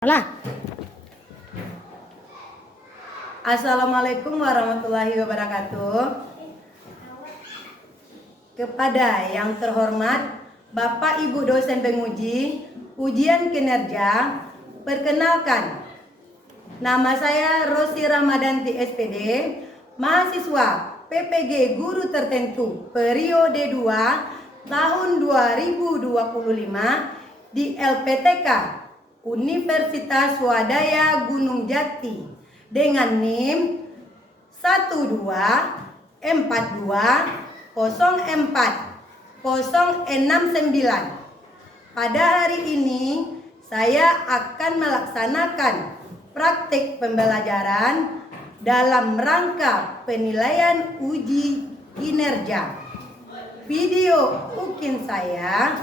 Alah. Assalamualaikum warahmatullahi wabarakatuh. Kepada yang terhormat Bapak Ibu dosen penguji ujian kinerja, perkenalkan, nama saya Rosi Ramadanti SPD, mahasiswa PPG Guru Tertentu periode 2 tahun 2025 di LPTK Universitas Swadaya Gunung Jati dengan NIM 124204069. Pada hari ini saya akan melaksanakan praktik pembelajaran dalam rangka penilaian uji kinerja. Video ukin saya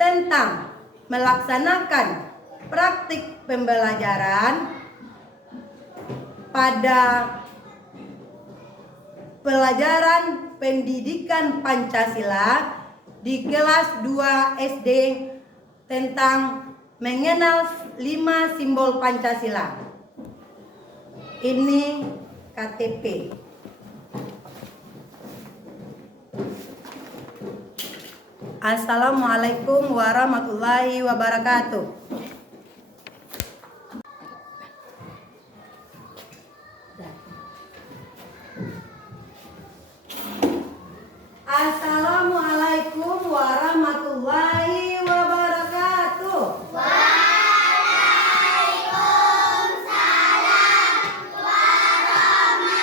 tentang melaksanakan praktik pembelajaran pada pelajaran pendidikan Pancasila di kelas 2 SD tentang mengenal 5 simbol Pancasila. Ini KTP. Assalamualaikum warahmatullahi wabarakatuh. Assalamualaikum warahmatullahi wabarakatuh. Waalaikumsalam warahmatullahi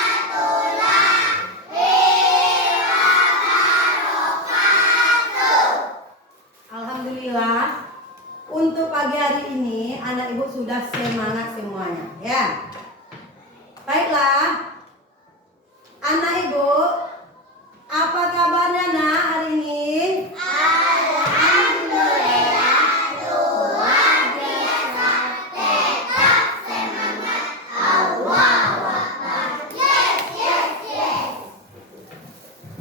wabarakatuh. Alhamdulillah, untuk pagi hari ini anak ibu sudah semangat semuanya, ya. Baiklah, anak ibu, apa kabarnya nak hari ini? Alhamdulillah, luar biasa, tetap semangat. Allahu Akbar. Yes, yes, yes.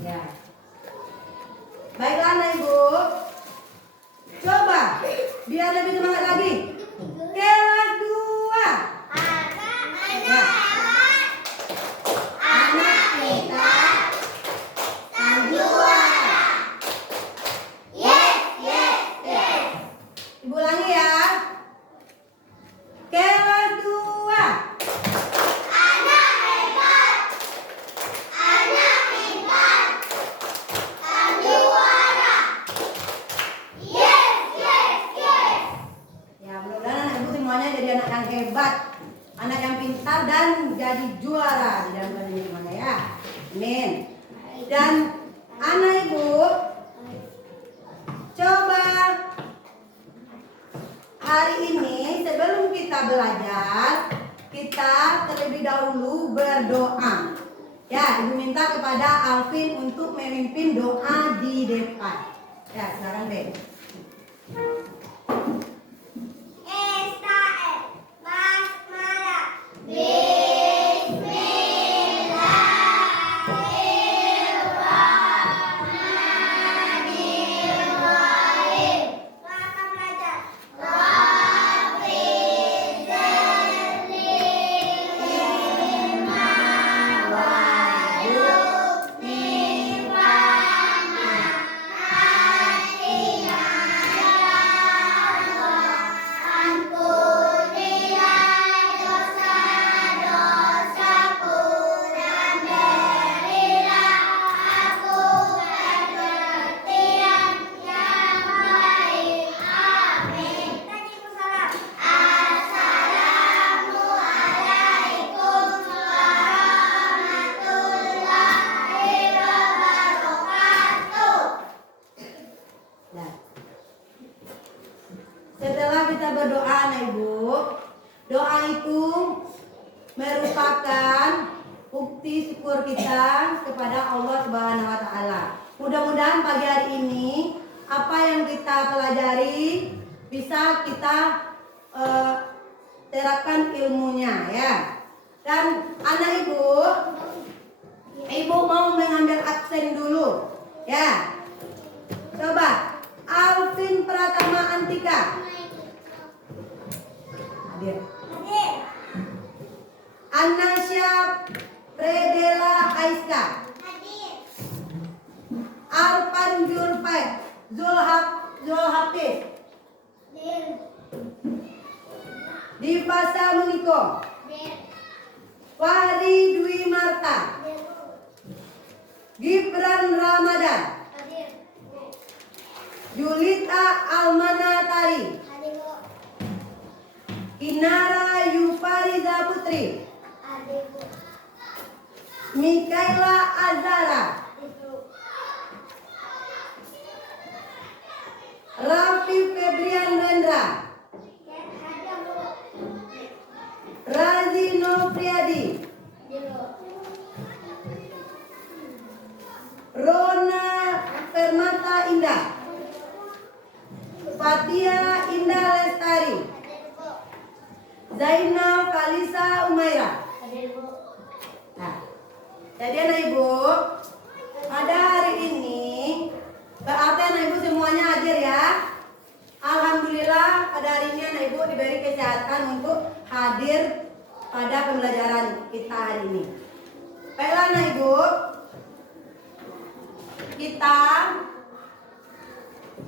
Ya. Baiklah anak ibu, coba biar lebih semangat lagi. Kelas 2. Anak pintar dan juara. Yes, yes, yes. Ibu ulangi ya. Kelas 2. Anak hebat, anak pintar, dan juara. Yes, yes, yes. Ya, mudah-mudahan anak ibu semuanya jadi anak yang hebat, anak yang pintar dan jadi juara di dalam dunia ini semuanya, ya. Amin. Dan anak ibu, coba hari ini sebelum kita belajar, kita terlebih dahulu berdoa. Ya, ibu minta kepada Alvin untuk memimpin doa di depan. Ya, silakan Ben. Basmalah. Bismillahirrahmanirrahim. Maka belajar. Rabbi zidni ilma warzuqni fahma. Atina ya Allah. Ampunilah dosa-dosaku dan berilah aku pengertian yang baik. Amin. Assalamualaikum warahmatullahi wabarakatuh. Nah, setelah kita berdoa, anak ibu, doa itu merupakan bukti syukur kita kepada Allah Subhanahu wa Ta'ala. Mudah-mudahan pagi hari ini apa yang kita pelajari bisa kita terapkan ilmunya, ya. Dan anak ibu mau mengambil absen dulu, ya. Coba Alvin Pratama Antika. Hadir. Anasya Predela Aiska. Arpan Zulhafiz. Divasa Muniko. Fahri Dwi Marta. Gibran Ramadan. Julita Almana Tari. Inara Yufariza Putri. Mikaela Azara. Raffi Febrian Rendra. Razi Nopriadi. Rona Permata Indah. Fatia Indah Lestari. Zainal Kalisa Umaira. Nah, jadi anak ibu, pada hari ini berarti anak ibu semuanya hadir ya. Alhamdulillah pada hari ini anak ibu diberi kesehatan untuk hadir pada pembelajaran kita hari ini. Baiklah anak ibu, kita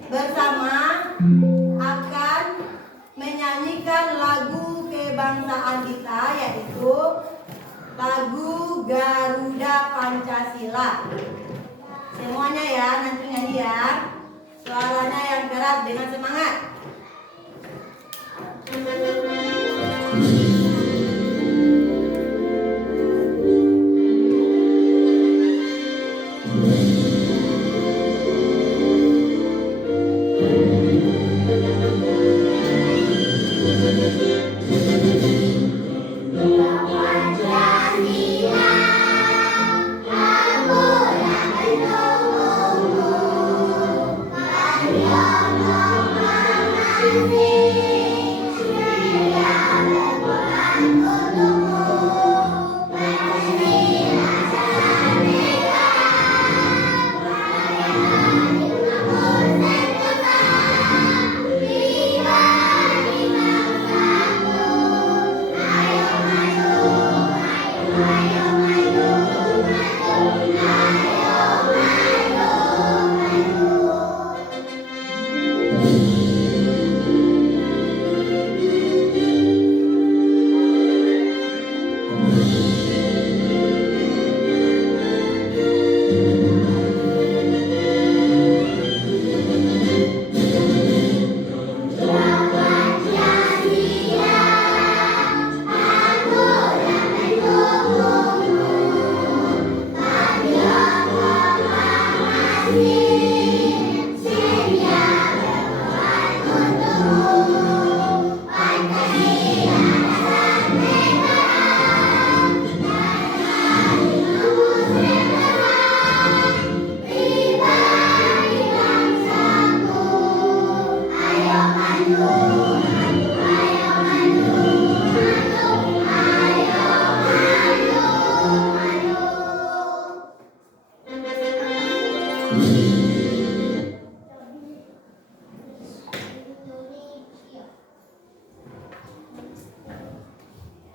bersama akan menyanyikan lagu kebangsaan kita, yaitu lagu Garuda Pancasila. Semuanya ya nanti nyanyi ya. Suaranya yang keras dengan semangat.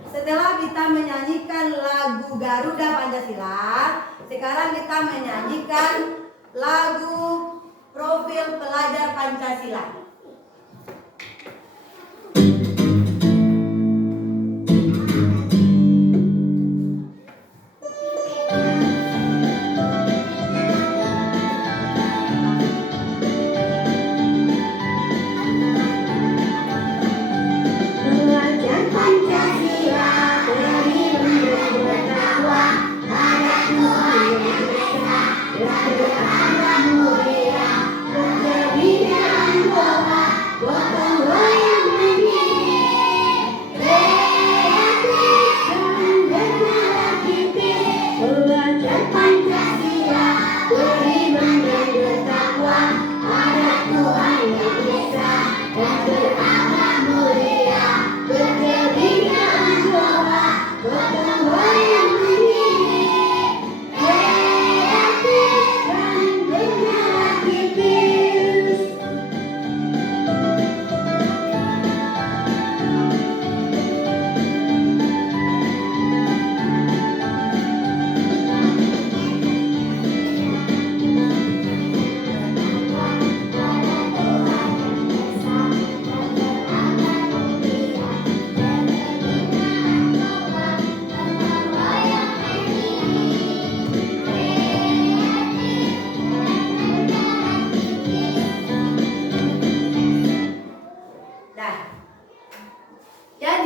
Setelah kita menyanyikan lagu Garuda Pancasila, sekarang kita menyanyikan lagu Profil Pelajar Pancasila. Mulia, berkebinan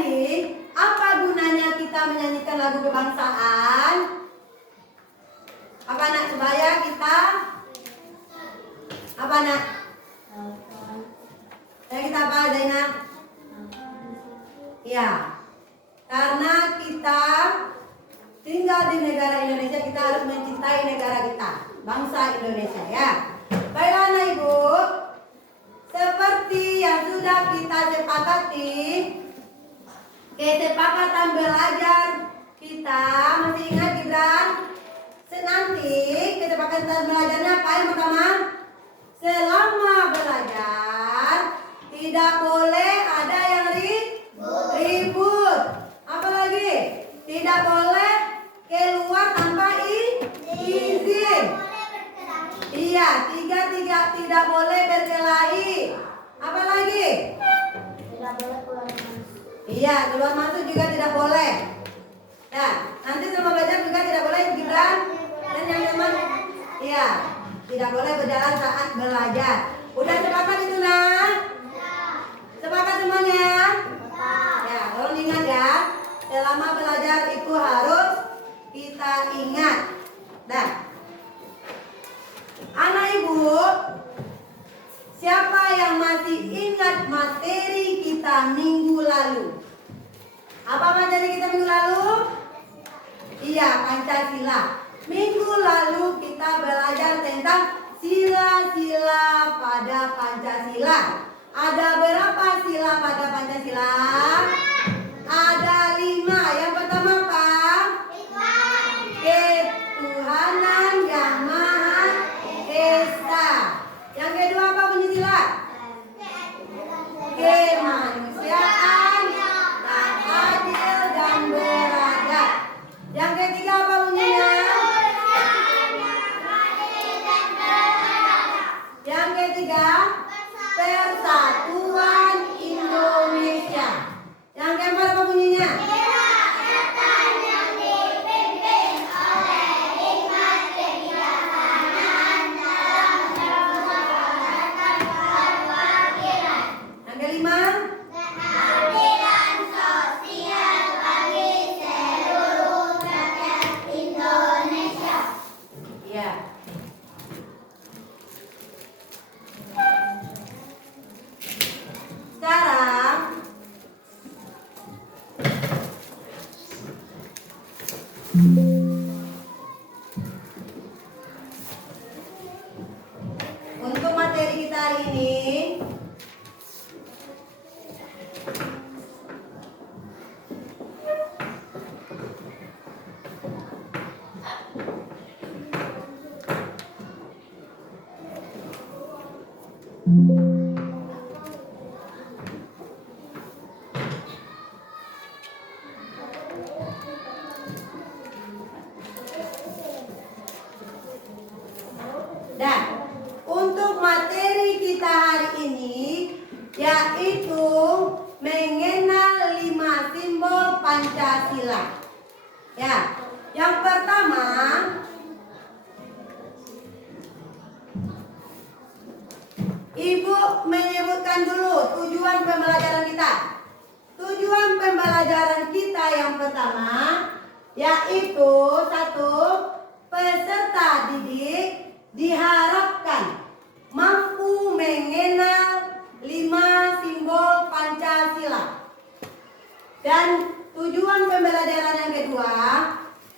Jadi, apa gunanya kita menyanyikan lagu kebangsaan? Apa nak? Supaya kita apa nak? Kita apa Zainab? Ya, karena kita tinggal di negara Indonesia, kita harus mencintai negara kita, bangsa Indonesia ya. Baiklah anak ibu, seperti yang sudah kita sepakati, kesepakatan belajar kita, masih ingat Gibran? Nanti kesepakatan belajarnya apa yang pertama? Selama belajar tidak boleh ada yang ribut. Apalagi tidak boleh keluar tanpa izin. Iya, tidak boleh berkelahi. Apalagi? Tidak boleh keluar masuk. Iya, keluar masuk juga tidak boleh. Ya, nanti selama belajar juga tidak boleh Gibran dan yang teman. Iya, tidak boleh berjalan saat belajar. Udah sepakat itu nah? Sepakat semuanya? Ya, tolong ingat ya. Selama belajar itu harus kita ingat. Dah. Anak ibu, siapa yang masih ingat materi kita minggu lalu? Apa materi kita minggu lalu? Iya, Pancasila. Minggu lalu kita belajar tentang sila-sila pada Pancasila. Ada berapa sila pada Pancasila? Ada 5. Yang pertama apa? Ketuhanan Yang Maha Esa. Yang kedua apa bunyi sila? Kemanusiaan yang adil dan beradab. Yang ketiga apa bunyinya? Yang ketiga Persatuan Indonesia. Yang keempat apa bunyinya? Yang kelima? Keadilan sosial bagi seluruh rakyat Indonesia. Iya. Sekarang untuk materi kita hari ini, dan untuk materi kita hari ini yaitu mengenal 5 simbol Pancasila. Ya, yang pertama Ibu menyebutkan dulu tujuan pembelajaran kita. Tujuan pembelajaran kita yang pertama yaitu 1. Peserta didik diharapkan mampu mengenal 5 simbol Pancasila. Dan tujuan pembelajaran yang kedua,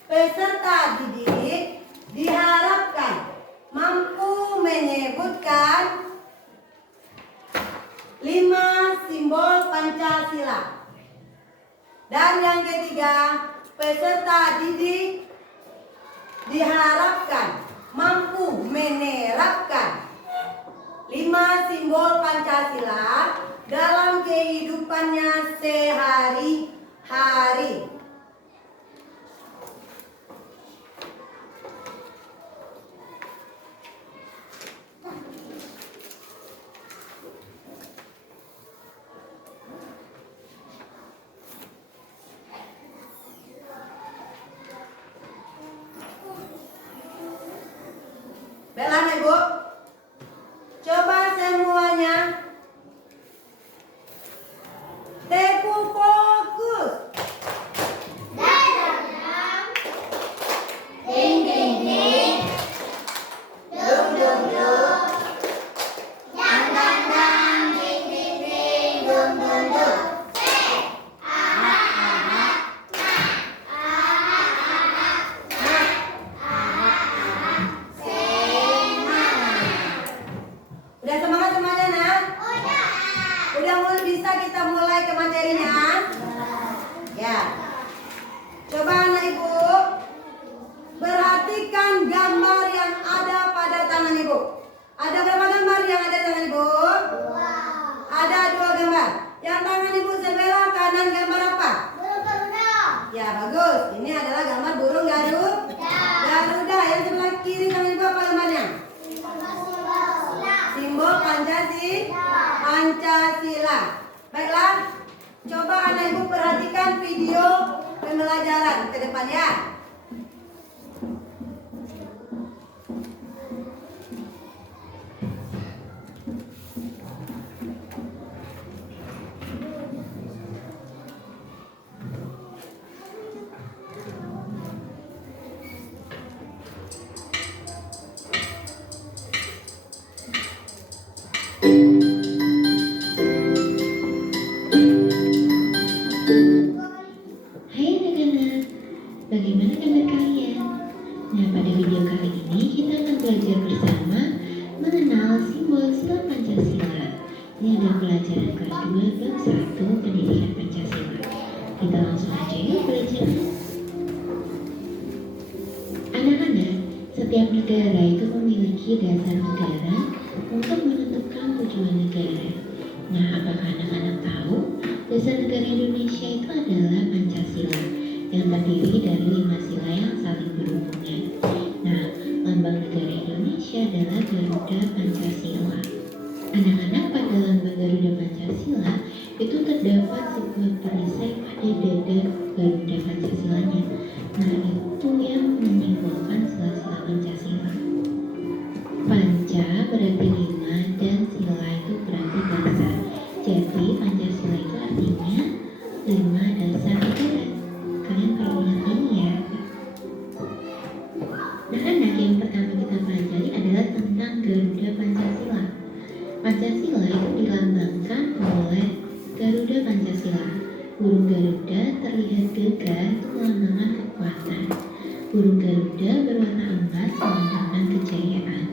peserta didik diharapkan mampu menyebutkan 5 simbol Pancasila. Dan yang ketiga, peserta didik diharapkan mampu menerapkan 5 simbol Pancasila dalam kehidupannya sehari-hari. Baiklah Ibu, coba semuanya tepu fokus. Ya, bagus. Ini adalah gambar burung Garuda. Yang sebelah kiri sama ibu apa gambarnya? Simbol Pancasila. Baiklah, coba anak ibu perhatikan video pembelajaran ke depan ya. Hai anak-anak, bagaimana kabar kalian? Nah, pada video kali ini kita akan belajar bersama mengenal simbol sila Pancasila. Ini adalah pelajaran kelas 2 bab 1 Pendidikan Pancasila. Kita langsung aja yuk belajar. Anak-anak, setiap negara itu memiliki dasar negara untuk menentukan tujuan negara. Nah, apakah anak-anak tahu dasar negara Indonesia itu adalah Pancasila yang terdiri dari 5 sila yang saling berhubungan. Nah, lambang negara Indonesia adalah Garuda Pancasila. Anak-anak, pada lambang Garuda Pancasila itu terdapat sebuah perisai pada dada Garuda Pancasilanya. Nah, itu yang menyimbolkan sila-sila Pancasila. Panca berarti 5 dan sila itu berarti dasar. Jadi Pancasila itu artinya 5 dasar negara. Kalian perlu ingat ini ya. Nah, anak, yang pertama kita pelajari adalah tentang Garuda Pancasila. Pancasila itu dilambangkan oleh Garuda Pancasila. Burung Garuda terlihat gagah, itu melambangkan kekuatan. Burung Garuda berwarna emas melambangkan kejayaan.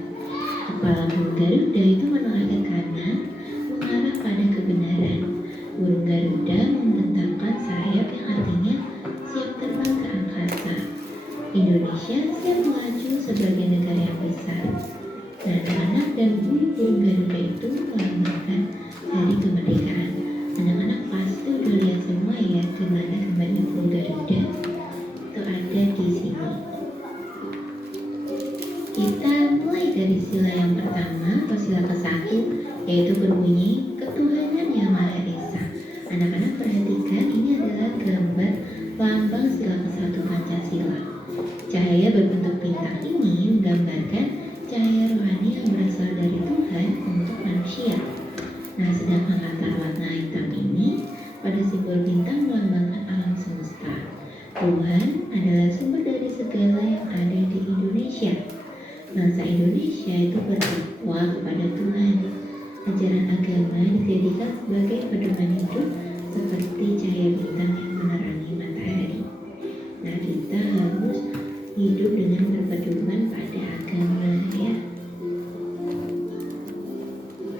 Kepala burung Garuda itu menoleh ke kanan, mengarah pada kebenaran. Burung Garuda membentangkan sayap yang artinya siap terbang ke angkasa. Indonesia siap melaju sebagai negara yang besar. Nah, anak-anak, dan burung Garuda itu melambangkan hari kemerdekaan. Anak-anak pasti udah lihat semua ya gimana gambarnya burung Garuda. Itu ada di sini. Kita mulai dari sila yang pertama atau sila ke-1, yaitu berbunyi ketuhanan yang Maha Esa. Anak-anak perhatikan, ini adalah gambar lambang sila ke-1 Pancasila. Cahaya berbentuk bintang ini menggambarkan cahaya rohani yang berasal dari Tuhan untuk manusia. Nah, sedangkan latar warna hitam ini pada simbol bintang melambangkan alam semesta. Tuhan adalah sumber dari segala yang ada di Indonesia. Bangsa Indonesia itu bertakwa kepada Tuhan. Ajaran agama dijadikan sebagai pedoman hidup seperti cahaya bintang yang menerangi matahari. Nah, kita harus hidup dengan berpedoman pada agama ya.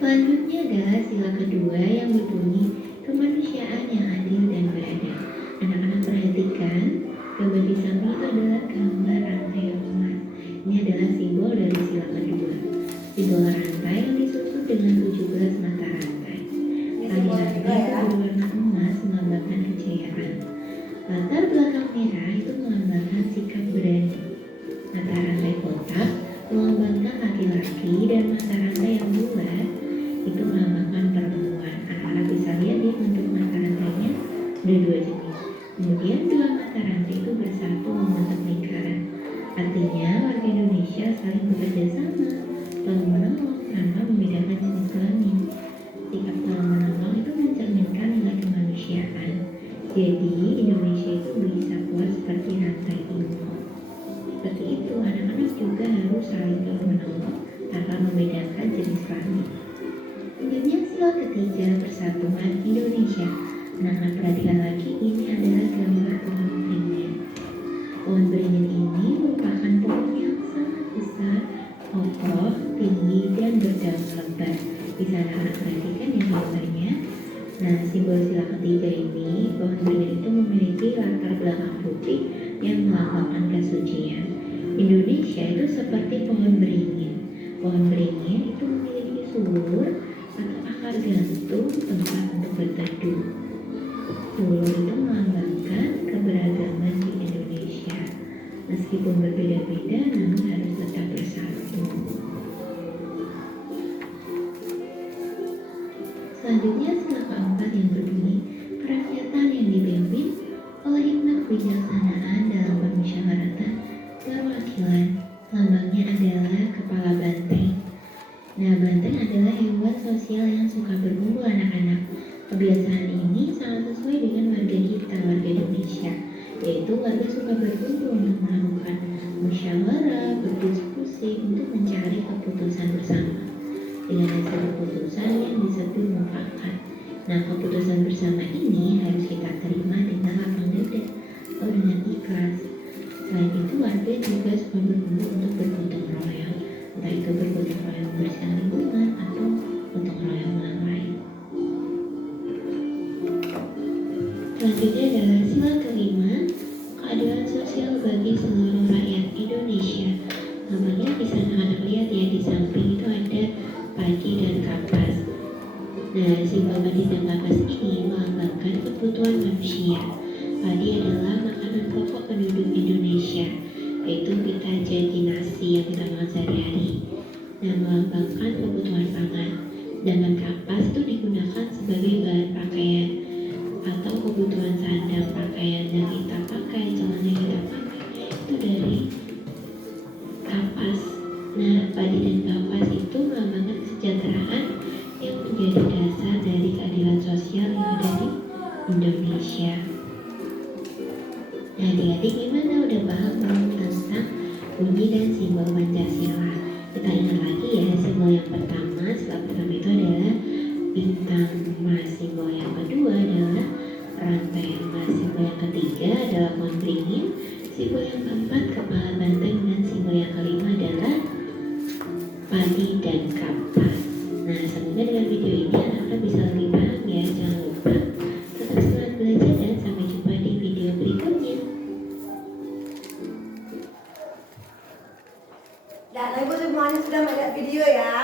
Selanjutnya adalah sila kedua yang berbunyi kemanusiaan yang adil dan beradab. Anak-anak perhatikan, gambar di samping itu adalah gambar rantai emas. Ini adalah simbol dari sila kedua. Simbol rantai yang disusun dengan 17 mata rantai. Tali rantai berwarna emas melambangkan kejayaan. Latar belakang merah itu melambangkan sikap berani. Mata rantai kotak melambangkan laki-laki dan mata rantai yang bulat itu melambangkan perempuan. Anak-anak bisa lihat di bentuk mata rantainya ada 2 jenis. Kemudian 2 mata rantai itu bersatu membentuk lingkaran. Artinya warga Indonesia saling bekerja sama, tolong menolong tanpa membedakan jenis kelamin. Sikap tolong menolong itu mencerminkan nilai kemanusiaan. Jadi Indonesia itu bisa kuat seperti rantai ini. Seperti itu, anak-anak juga harus saling tolong menolong tanpa membedakan jenis kelamin. Selanjutnya sila ketiga, persatuan Indonesia. Anak-anak perhatikan lagi, ini adalah gambar pohon beringin. Pohon beringin ini merupakan pohon yang sangat besar, kokoh, tinggi, dan berdaun lebar. Bisa anak-anak perhatikan ya gambarnya. Nah, simbol sila ketiga ini, pohon beringin itu memiliki latar belakang putih yang melambangkan kesucian. Indonesia itu seperti pohon beringin. Pohon beringin itu memiliki sulur atau akar gantung tempat untuk berteduh. Sulur itu melambangkan keberagaman Meskipun berbeda-beda, namun harus tetap bersatu. Selanjutnya sila keempat yang berbunyi, kerakyatan yang dipimpin oleh hikmat kebijaksanaan dalam permusyawaratan perwakilan. Lambangnya adalah kepala banteng. Nah, banteng adalah hewan sosial yang suka berkumpul anak-anak. Kebiasaan ini sangat sesuai dengan warga kita, warga Indonesia, yaitu warga suka berkumpul untuk melakukan musyawarah, berdiskusi untuk mencari keputusan bersama. Dengan hasil keputusan yang disebut mufakat. Nah, keputusan bersama ini harus kita terima dengan lapang dada atau dengan ikhlas. Selain itu, warga juga suka berkumpul untuk bergotong royong, entah itu bergotong royong membersihkan lingkungan atau gotong royong yang lain. Selanjutnya adalah sila kelima, keadilan sosial bagi seluruh rakyat Indonesia. Namanya bisa anak-anak lihat ya, di samping itu ada padi dan kapas. Nah, simbol padi dan kapas ini melambangkan kebutuhan manusia. Padi adalah makanan pokok penduduk Indonesia, yaitu kita jadi nasi yang kita makan sehari-hari. Nah, melambangkan kebutuhan pangan. Sedangkan kapas itu digunakan sebagai bahan pakaian atau kebutuhan sandang, pakaian yang kita pakai, celana yang kita pakai itu dari kapas. Nah, padi dan kapas itu melambangkan kesejahteraan yang menjadi dasar dari keadilan sosial yang ada di Indonesia. Nah, adik-adik gimana? Udah paham belum tentang bunyi dan simbol Pancasila? Kita ingat lagi ya, simbol yang pertama, sila pertama itu adalah bintang emas. Simbol yang kedua adalah rantai emas. Simbol yang ketiga adalah pohon beringin. Simbol yang keempat kepala banteng, dan simbol yang kelima adalah padi dan kapas. Nah, semoga dengan video ini anak-anak bisa lebih paham ya. Jangan lupa tetap semangat belajar dan sampai jumpa di video berikutnya. Dan ibu semuanya sudah melihat video ya.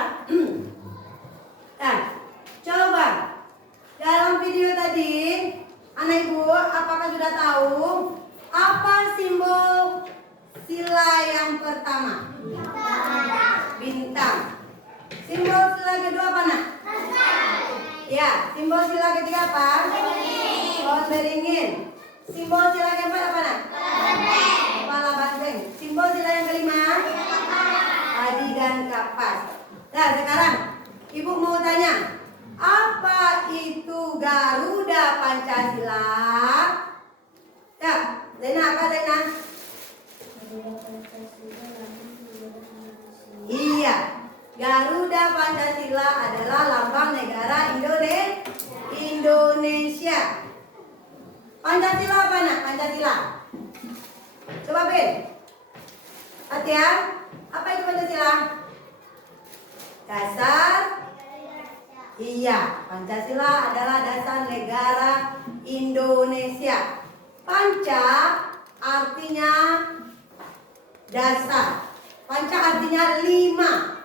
Nah, coba dalam video tadi, anak ibu apakah sudah tahu apa simbol sila yang pertama? Bintang. Simbol sila kedua apa nak? Ya, simbol sila ketiga apa? Pohon beringin. Simbol sila keempat apa nak? Kepala banteng. Simbol sila yang kelima? Padi dan kapas. Nah, sekarang ibu mau tanya, apa itu Garuda Pancasila? Ya, Lena apa Lena? Iya, Garuda Pancasila adalah lambang negara Indonesia. Pancasila apa nak? Pancasila. Coba Ben. Latihan. Apa itu Pancasila? Dasar. Iya, Pancasila adalah dasar negara Indonesia. Panca artinya dasar. Panca artinya 5.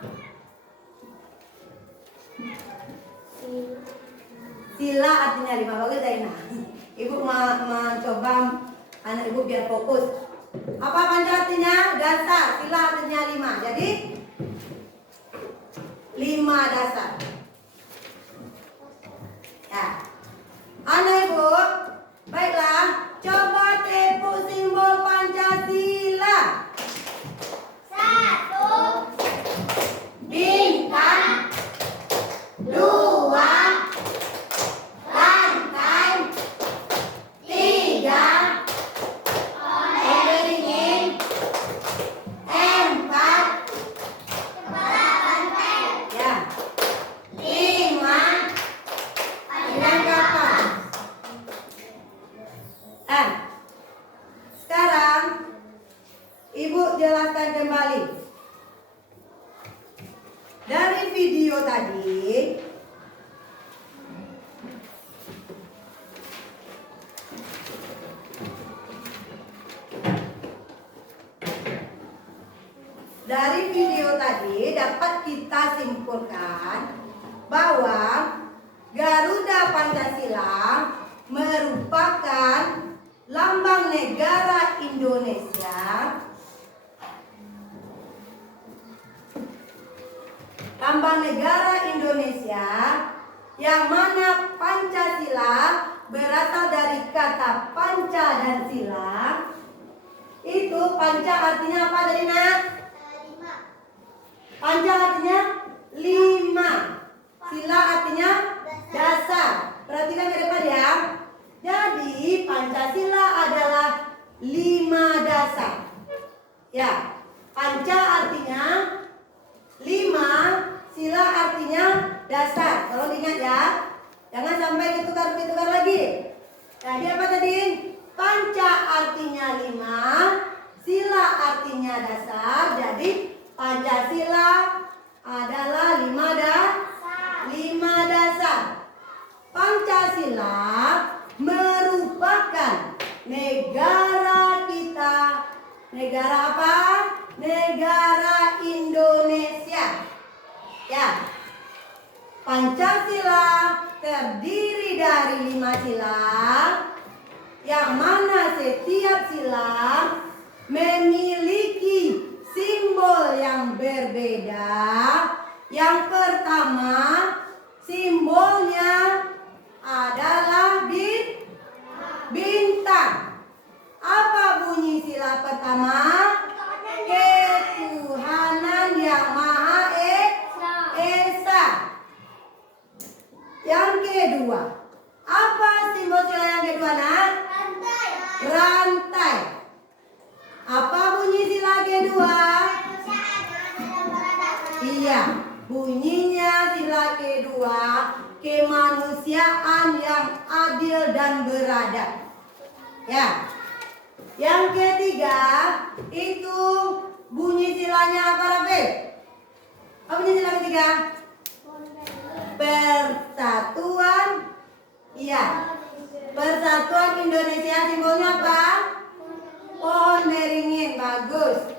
Sila artinya 5. Bagus Zaina. Ibu mencoba anak ibu biar fokus. Apa panca artinya? Dasar. Sila artinya 5. Jadi 5 dasar. Ya. Anak ibu, baiklah. Coba tepuk simbol Pancasila. 1. Bintang. 2. Lantai. 3. Beringin. 4. Kepala banteng. Ya. 5. Dengan kapas. Sekarang ibu jelaskan kembali. Dari video tadi, dapat kita simpulkan bahwa Garuda Pancasila merupakan lambang negara Indonesia kata panca dan sila, itu panca artinya apa tadi nak? Panca artinya 5, sila artinya dasar. Perhatikan ke depan ya. Jadi Pancasila adalah 5 dasar. Ya, panca artinya 5, sila artinya dasar. Tolong diingat ya. Jangan sampai ketukar-ketukar lagi. Jadi apa tadi? Panca artinya 5, sila artinya dasar. Jadi Pancasila adalah 5 dasar. Pancasila merupakan negara kita. Negara apa? Negara Indonesia. Ya. Pancasila terdiri dari 5 sila, yang mana setiap sila memiliki simbol yang berbeda. Yang pertama, simbolnya adalah bintang. Apa bunyi sila pertama? Ketuhanan yang Maha Esa. Yang kedua, apa simbol sila yang kedua nak? Rantai. Apa bunyi sila kedua? Iya, bunyinya sila kedua, kemanusiaan yang adil dan beradab. Ya. Yang ketiga, itu bunyi silanya apa, Rafi? Apa bunyi sila ketiga? Persatuan. Iya. Persatuan Indonesia, simbolnya apa? Pohon beringin. Bagus.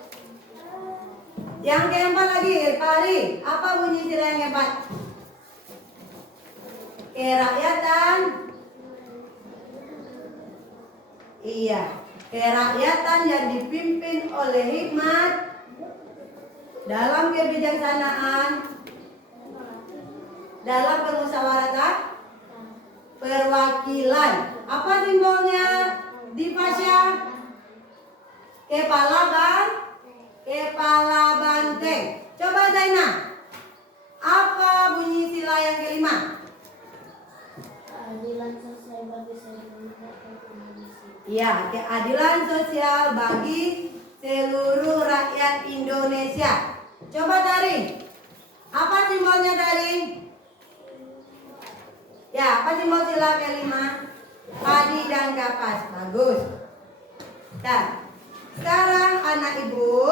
Yang keempat lagi, Pari. Apa bunyi sila yang keempat? Kerakyatan. Iya. Kerakyatan yang dipimpin oleh hikmat, dalam kebijaksanaan, dalam permusyawaratan perwakilan. Apa simbolnya di Pasya? Kepala banteng. Coba Zainah, apa bunyi sila yang kelima? Keadilan sosial bagi seluruh rakyat Indonesia. Ya, keadilan sosial bagi seluruh rakyat Indonesia. Coba Daring, apa simbolnya Daring? Ya, apa simbol sila kelima? Padi dan kapas. Bagus. Nah, sekarang anak ibu,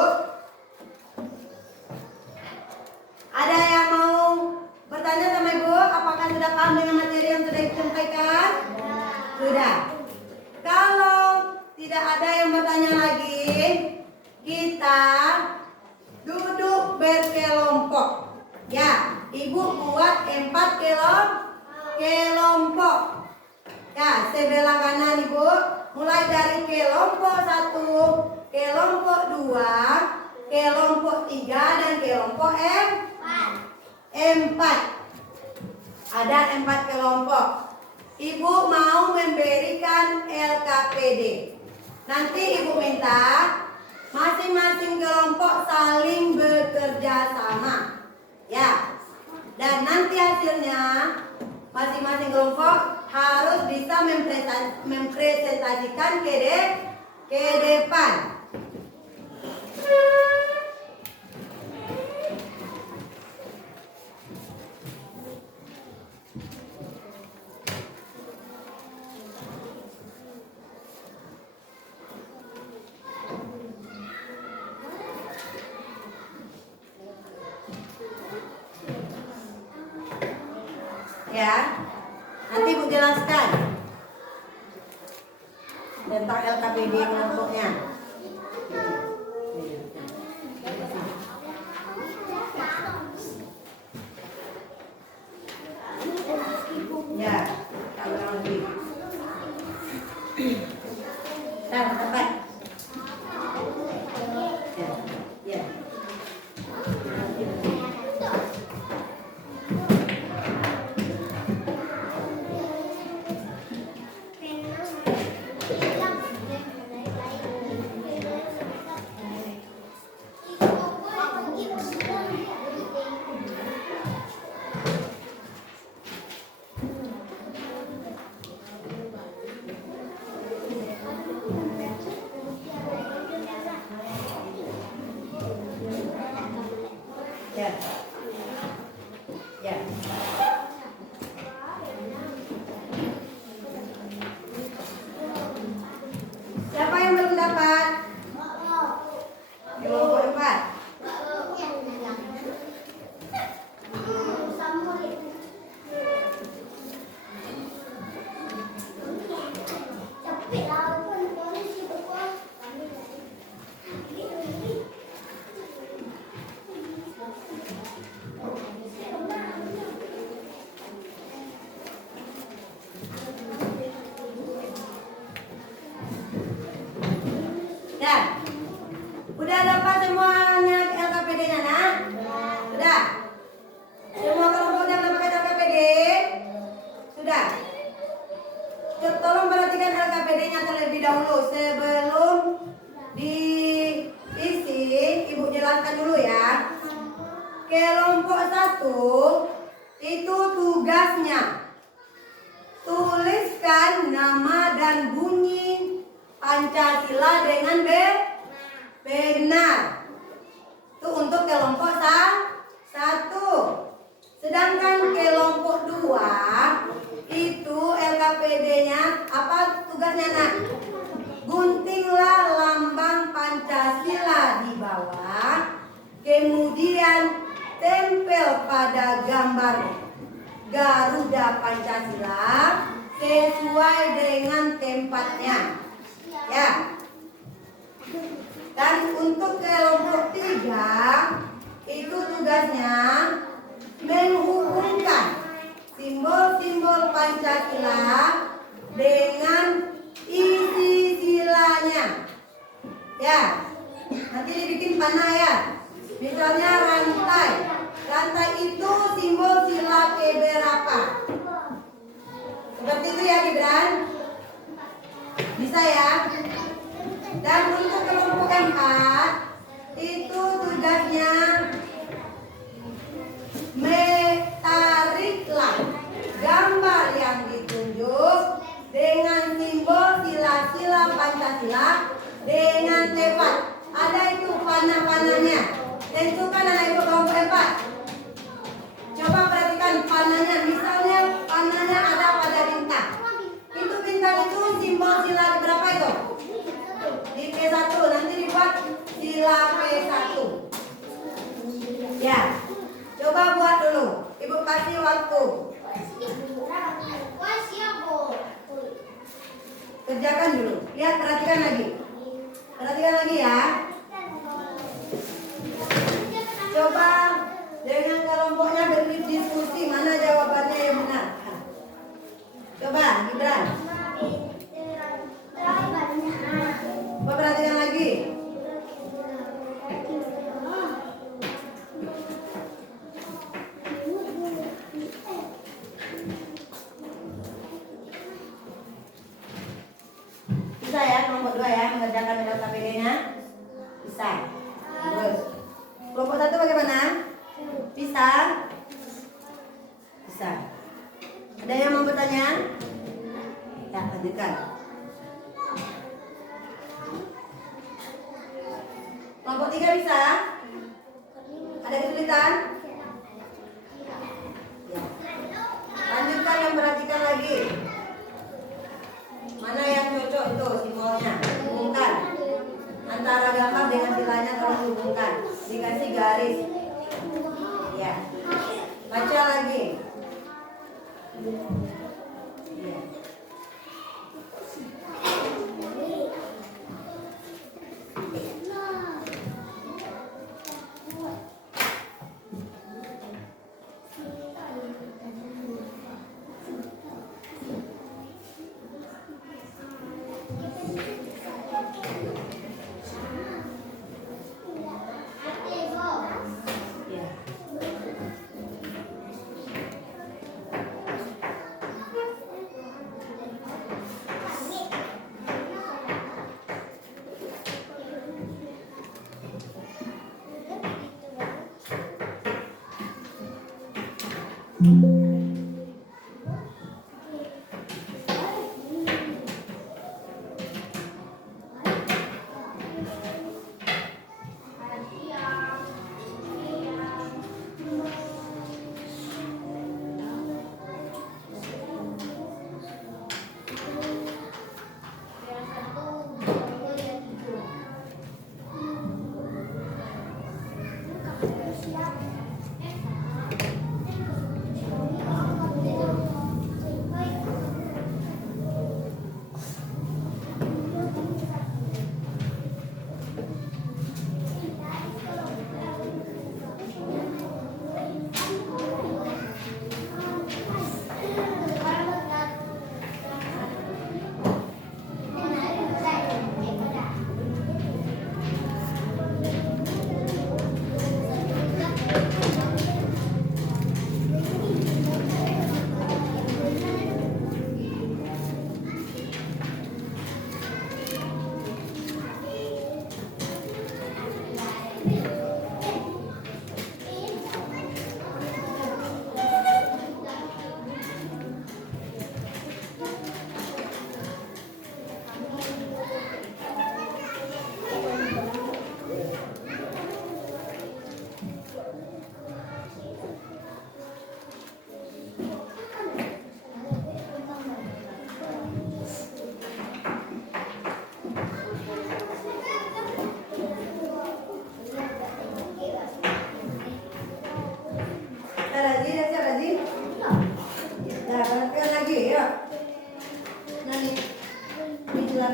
ada yang mau bertanya sama ibu? Apakah sudah paham dengan materi yang sudah disampaikan? Sudah. Kalau tidak ada yang bertanya lagi, kita duduk berkelompok. Ya, ibu buat 4 kelompok. Ya, sebelah kanan ibu, mulai dari kelompok 1, kelompok 2, kelompok 3, dan kelompok 4. Ada 4 kelompok. Ibu mau memberikan LKPD. Nanti ibu minta masing-masing kelompok saling bekerja sama. Ya. Dan nanti hasilnya masing-masing kelompok harus bisa mempresentasikan ke depan. Ya, nanti ibu jelaskan tentang LKPD kelompoknya. Ya, kalau lagi. Dapat. Ya, ya. Ya. Ya. Siapa yang belum dapat? Kelompok 4. Ya. Udah dapat semuanya LKPD-nya, nah? Sudah? Semua kelompok yang dapat LKPD? Sudah? Tolong perhatikan LKPD-nya terlebih dahulu sebelum diisi. Ibu jelaskan dulu ya. Kelompok 1 itu tugasnya tuliskan nama dan bunyi Pancasila dengan benar. Itu untuk kelompok 1. Sedangkan kelompok 2 itu LKPD-nya apa tugasnya, nak? Guntinglah lambang Pancasila di bawah, kemudian tempel pada gambar Garuda Pancasila sesuai dengan tempatnya. Ya. Dan untuk kelompok 3 itu tugasnya menghubungkan simbol-simbol Pancasila dengan isi silanya. Ya. Nanti dibikin panah ya. Misalnya rantai. Rantai itu simbol sila keberapa? Seperti itu ya, Gibran? Bisa ya? Dan untuk kelompok 4 itu tugasnya tariklah gambar yang ditunjuk dengan simbol sila-sila Pancasila dengan tepat. Ada itu panah-panahnya. Tentukan anak ibu kelompok 4. Coba perhatikan panahnya. Misalnya panahnya ada pada bintang. Itu bintang itu simbol sila berapa itu? Di P1. Nanti dibuat sila P1. Ya. Coba buat dulu. Ibu kasih waktu. Kerjakan dulu. Lihat, perhatikan lagi. Perhatikan lagi ya. Coba dengan kelompoknya berdiskusi mana jawabannya yang benar. Coba, Gibran. Coba perhatikan lagi. Bisa ya kelompok 2 ya mengerjakan LKPD-nya? Bisa. Terus. Kelompok 1 bagaimana? Bisa? Bisa. Ada yang mau bertanya? Ya, lanjutkan. Kelompok 3 bisa? Ada kesulitan? Ya. Lanjutkan yang perhatikan lagi. Mana yang cocok itu simbolnya? Hubungkan. Antara gambar dengan silanya tolong hubungkan. Dikasih garis. Ya. Baca lagi. Ya.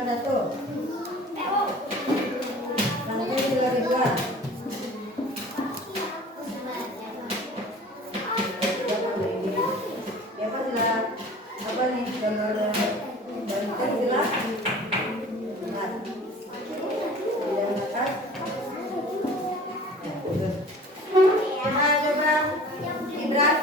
satu. Lantai sila kedua. Siapa sila apa nih? Jalur lantai sila. Benar. Yang atas. Ya, betul. Coba Gibran.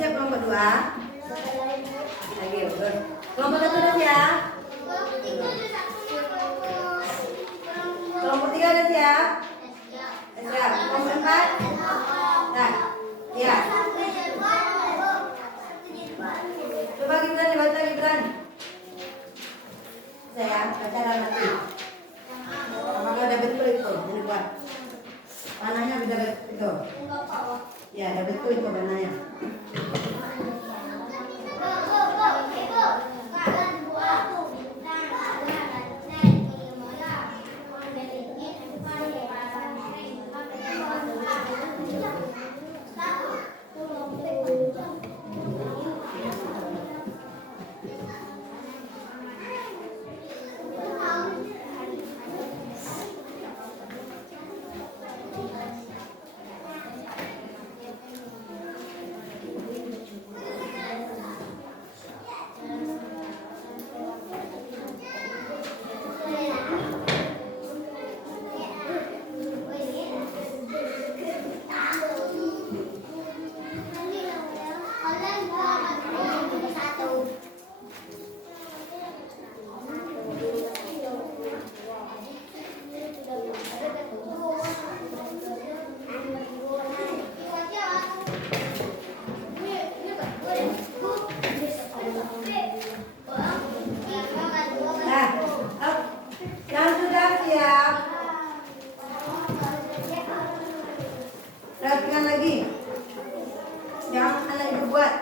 Siap kelompok 2. Lagi betul. Kelompok 1 udah siap? Kelompok 3 udah siap? Siap. Kelompok 4? Nah, ya. Coba Gibran dibaca Gibran. Saya baca dalam hati. Apakah ada betul itu? Ini buat panahnya bisa betul. Ya, ada betul itu panahnya. Rapikan lagi. Yang anak ibu buat.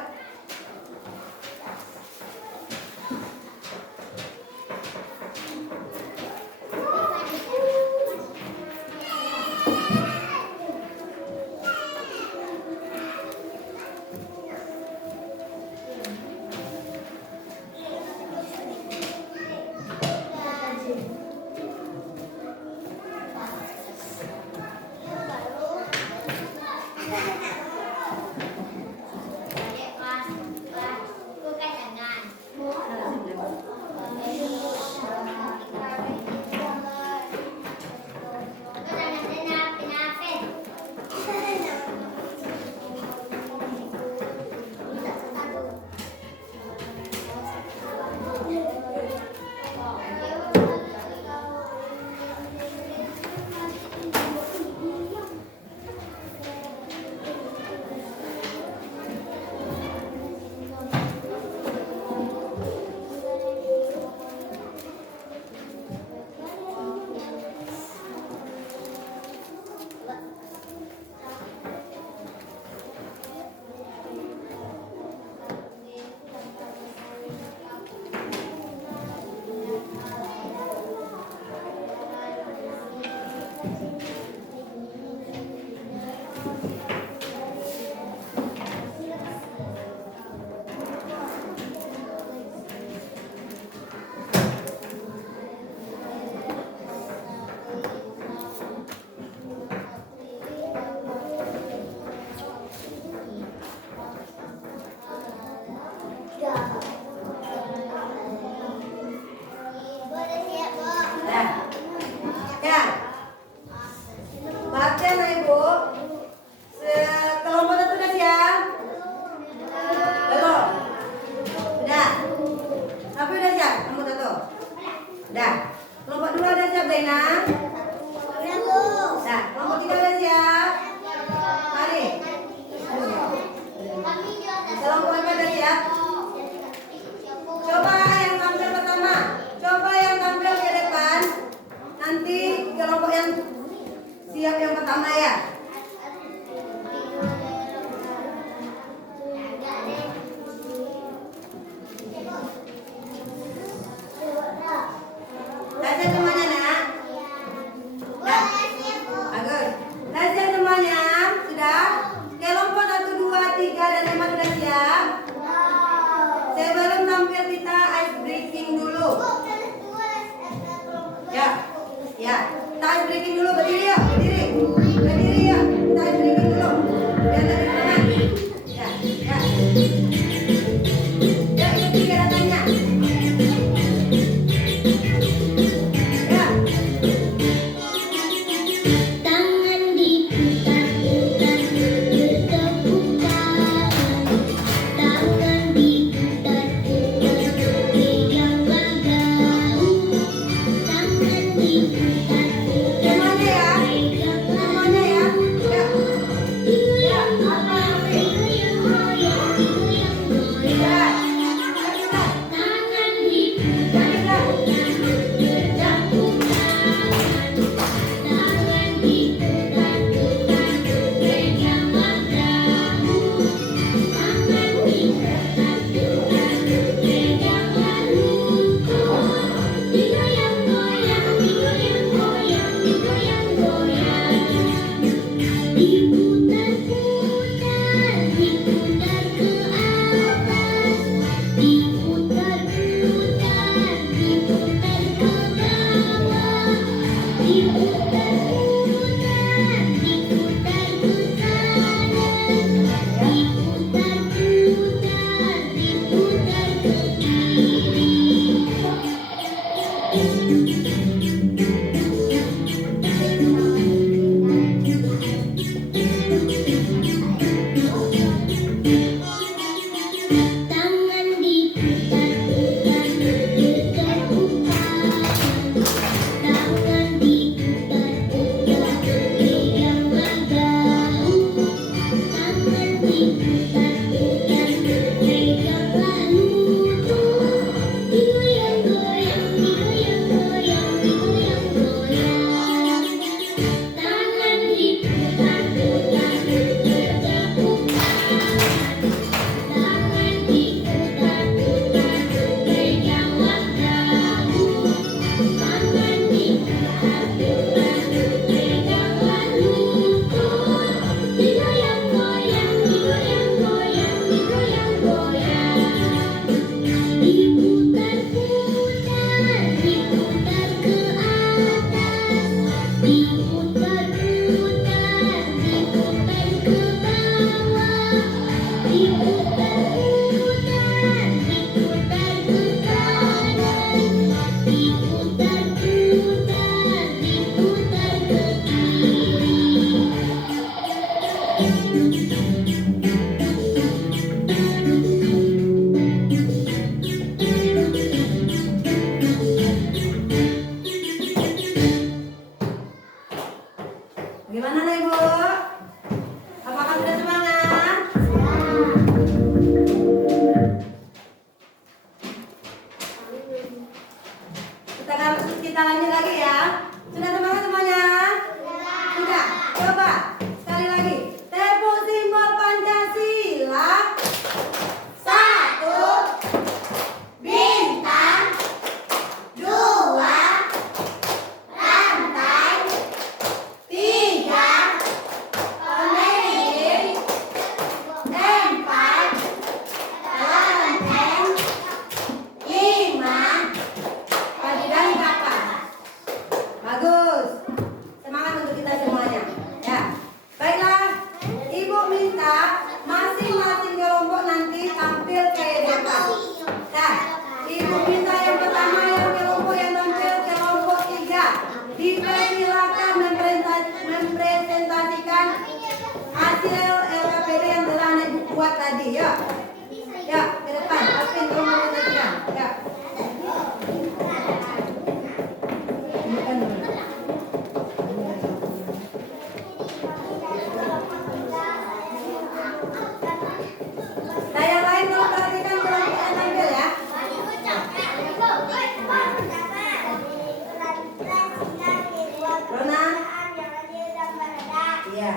Gimana nih Bu? Apakah sudah semangat? Kita lanjut lagi ya. Sudah semangat semuanya? Sudah. Coba sekali lagi. Tepuk simbol Pancasila. 1 bintang, 2 rantai, 3 pemimpin, 4 kelenteng, 5 padi dan kapas. Bagus. Semangat untuk kita semuanya. Ya. Baiklah. Ibu minta masing-masing kelompok nanti tampil ke depan. Nah, Ibu minta yang pertama yang kelompok yang tampil kelompok 3. Dipersilakan mempresentasikan hasil LKPD yang telah Ibu buat tadi ya. Ya, ke depan. Alvin kelompok 3. Ya. Nah, yang lain tolong perhatikan kelompok yang tampil ya. Rona? Iya.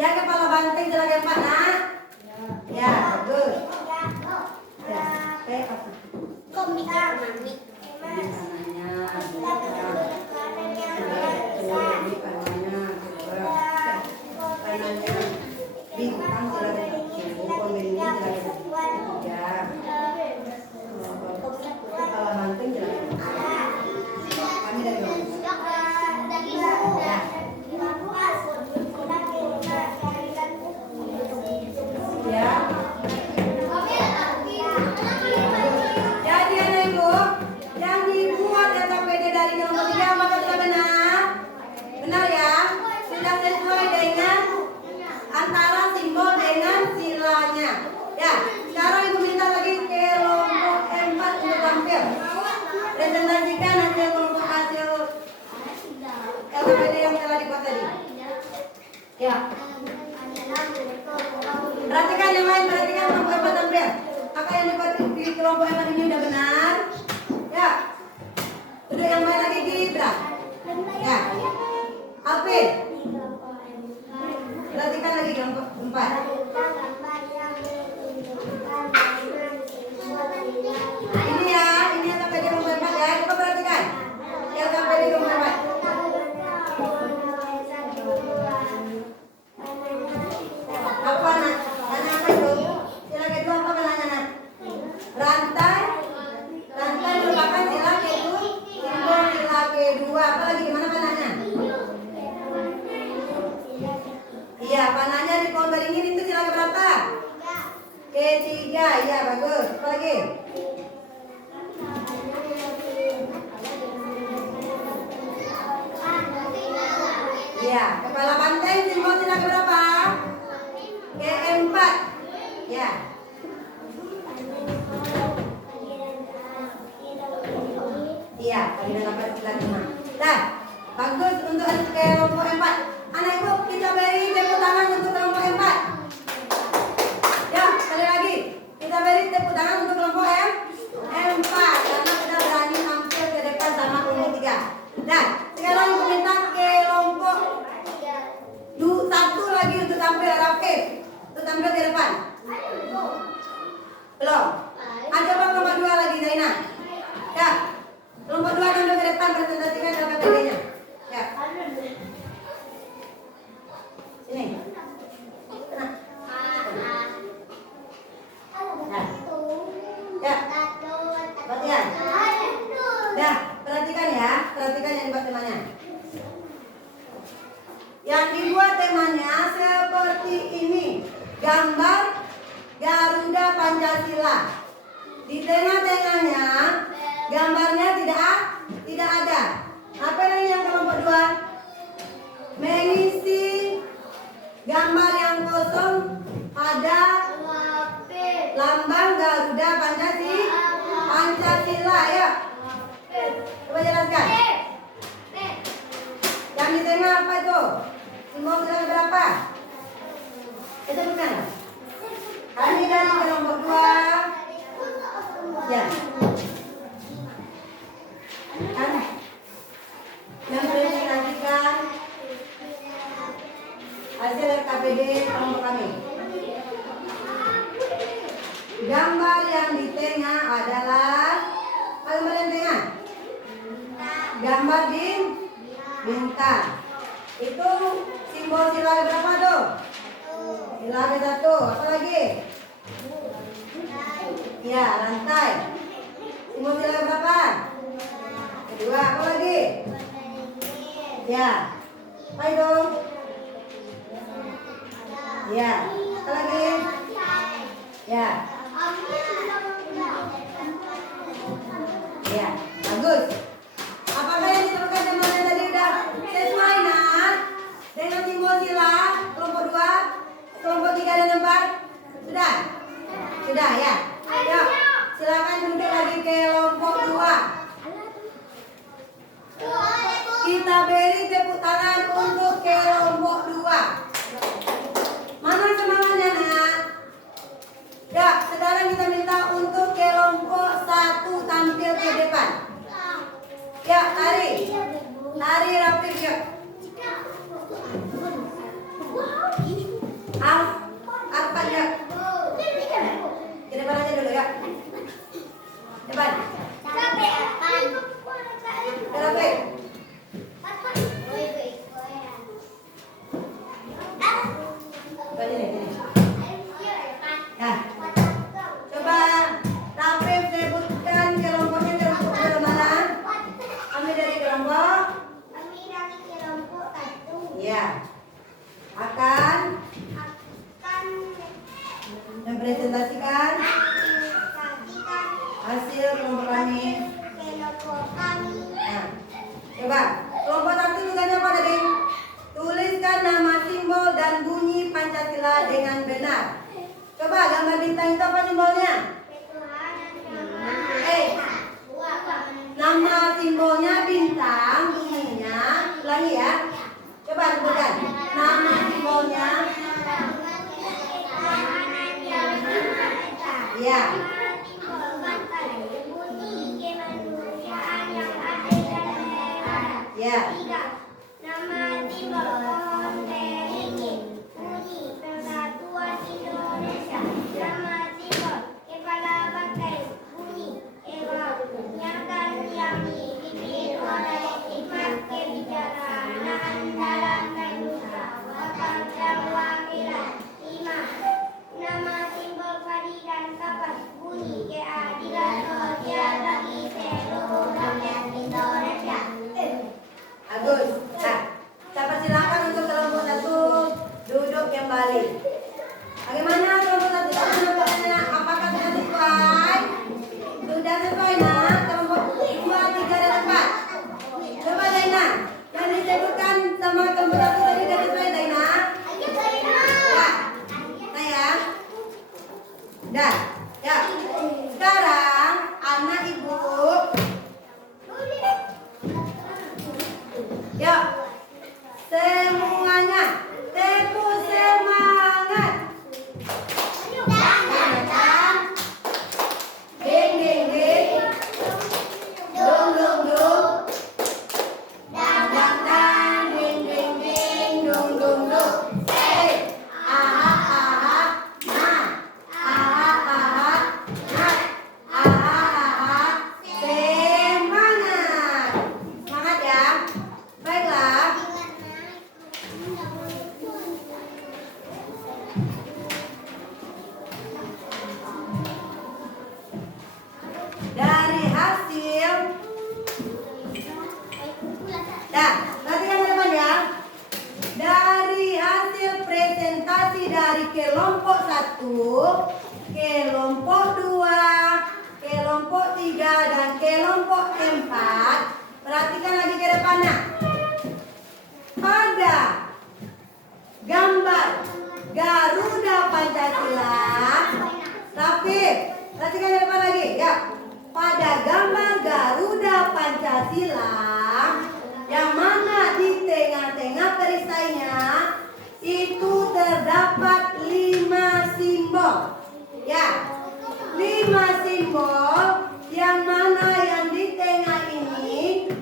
Ya, kepala banteng jelaga 4 nak. Ya, bagus. Ya, kayak apa? Bintang jelaga 1, pemimpin jelaga 3. Kepala banteng jelaga 4. Kami dari mana? Ya. Jadi anak ibu, yang dibuat LKPD dari kelompok 3 apakah sudah benar? Benar ya? Sudah sesuai dengan antara simbol dengan silanya. Ya, sekarang ibu minta lagi kelompok 4 untuk tampil. Presentasikan hasil kelompok hasil LKPD yang telah dibuat tadi. Ya. Perhatikan yang lain, perhatikan kelompok 4 tampil. Apakah yang dibuat di kelompok 4 ini sudah benar? Ya. Udah yang lain lagi Gibra. Ya. Alvin. Perhatikan lagi kelompok 4. Ini ya, ini LKPD kelompok 4 ya. Coba perhatikan. LKPD kelompok 4. Apa nak? Tanya apa itu? Sila kedua apa belanya nak? Rantai. Rantai merupakan sila kedua. Simbol sila kedua. Apa lagi gimana panahnya? Iya, panahnya di pohon beringin itu sila keberapa? Ketiga. Iya, bagus. Apa lagi? Iya, kepala banteng simbol sila keberapa? Keempat. Ya. Iya, tadi dapat sila 5. Nah, bagus untuk kelompok 4. Anak ibu, kita beri tepuk tangan untuk kelompok 4. Ya, sekali lagi. Kita beri tepuk tangan untuk kelompok 4 karena sudah berani tampil ke depan sama kelompok 3. Nah, sekarang ibu minta kelompok 1 lagi untuk tampil Rafif. Untuk tampil ke depan. Belum. Ada apa kelompok 2 lagi Zainah? Ya. Kelompok 2 tampil ke depan presentasikan LKPD-nya. Ya. Sini. Yang dibuat temanya seperti ini. Gambar Garuda Pancasila. Di tengah-tengahnya gambarnya tidak ada. Apa ini yang kelompok 2? Mengisi gambar yang kosong pada lambang Garuda Pancasila ya. Coba jelaskan. Yang di tengah apa itu? Simbol nilai berapa? Itu bukan. Kami dari kelompok 2. Ya. Kan? Yang presentasikan hasil KPD kelompok kami. Gambar yang di tengah adalah gambar yang tengah. Gambar bintang. Itu simbol sila berapa tuh? Sila ke-1. Apa lagi? Ya, rantai. Simbol sila berapa? Kedua. Apa lagi? Ya. Apa itu? Ya. Apa lagi? Ya. Ya, bagus. Apakah yang ditemukan teman-teman tadi udah sesuai nak dengan simbol sila kelompok 2, kelompok 3 dan 4? Sudah? Sudah ya. Yuk, silakan duduk lagi ke kelompok 2. Kita beri tepuk tangan untuk kelompok 2. Mana semangatnya nak? Ya, sekarang kita minta untuk kelompok 1 tampil ke depan. Ya, lari. Lari rapid yuk. Apa ya? Ke depan aja dulu ya. Depan. Rapid. Sini. Nah, coba Rapid sebutkan kelompoknya dari mana? Kami dari kelompok. Ya. Akan mempresentasikan hasil kelompok kami. Nah, coba kelompok 1 tugasnya apa tadi? Tuliskan nama simbol dan bunyi Pancasila dengan benar. Coba gambar bintang itu apa simbolnya? Nama simbolnya bintang, bunyinya. Ulangi ya. Coba sebutkan. Nama simbolnya. Ya. Ya. Nama simbol pohon beringin, bunyi Persatuan Indonesia. Nama simbol kepala bangkai, bunyi Ewa. Nyatakan yang dipimpin oleh hikmat kebijaksanaan dalam kehidupan dan wakilan. 5. Nama simbol padi dan kapas, bunyi keadilan sosial bagi seluruh rakyat Indonesia. Bagus. Nah, saya persilakan untuk kelompok 1 duduk kembali. Bagaimana kelompok 1 kelompoknya? Apakah sudah sesuai? Sudah sesuai nak? Kelompok 2, 3 dan 4. Coba Daina, yang disebutkan sama kelompok 1 tadi sudah sesuai Daina? Ya. Nah ya. Dah. Ya. Sekarang anak ibu. Yuk, semuanya teguh semangat. Datang, ding ding ding, dung dung dung, datang ding ding ding. kelompok 1, kelompok 2, kelompok 3, dan kelompok 4. Perhatikan lagi ke depannya. Pada gambar Garuda Pancasila, tapi perhatikan ke depan lagi ya. Pada gambar Garuda Pancasila, yang mana di tengah-tengah perisainya itu terdapat 5 simbol. Ya, 5 simbol, yang mana yang di tengah ini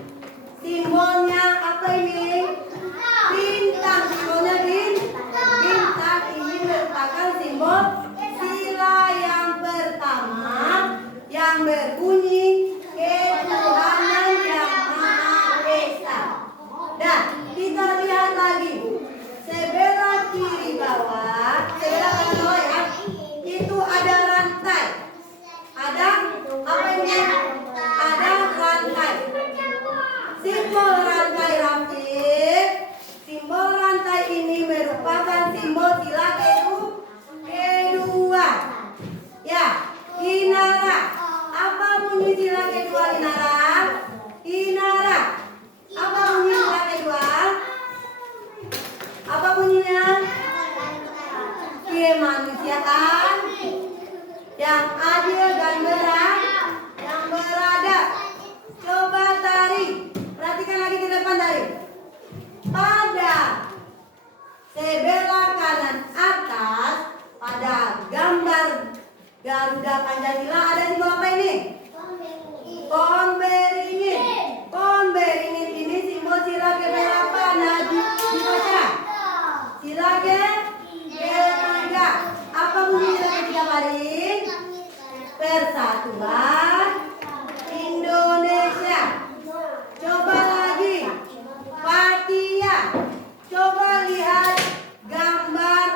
simbolnya apa ini? Bintang. Simbolnya bintang. Ini merupakan simbol sila yang pertama yang berbunyi ketuhanan yang Maha Esa. Dan kita lihat lagi sebelah kiri bawah, sebelah kanan bawah ya, itu ada rantai. Ada apa ini? Ada rantai. Simbol rantai Rafiq. Simbol rantai ini merupakan simbol sila kedua. Ya, Kinara. Apa bunyi sila kedua Kinara? Kinara. Apa bunyi sila kedua? Apa bunyinya? Kemanusiaan yang adil dan beradab. Coba tarik. Perhatikan lagi ke depan tarik. Pada sebelah kanan atas, pada gambar Garuda Pancasila ada simbol apa ini? Pohon beringin. Pohon beringin ini simbol sila keberapa? Nah, dibaca. Sila ketiga. Apa bunyi sila ketiga, Mari? Persatuan Indonesia. Coba lagi. Fatia. Coba lihat gambar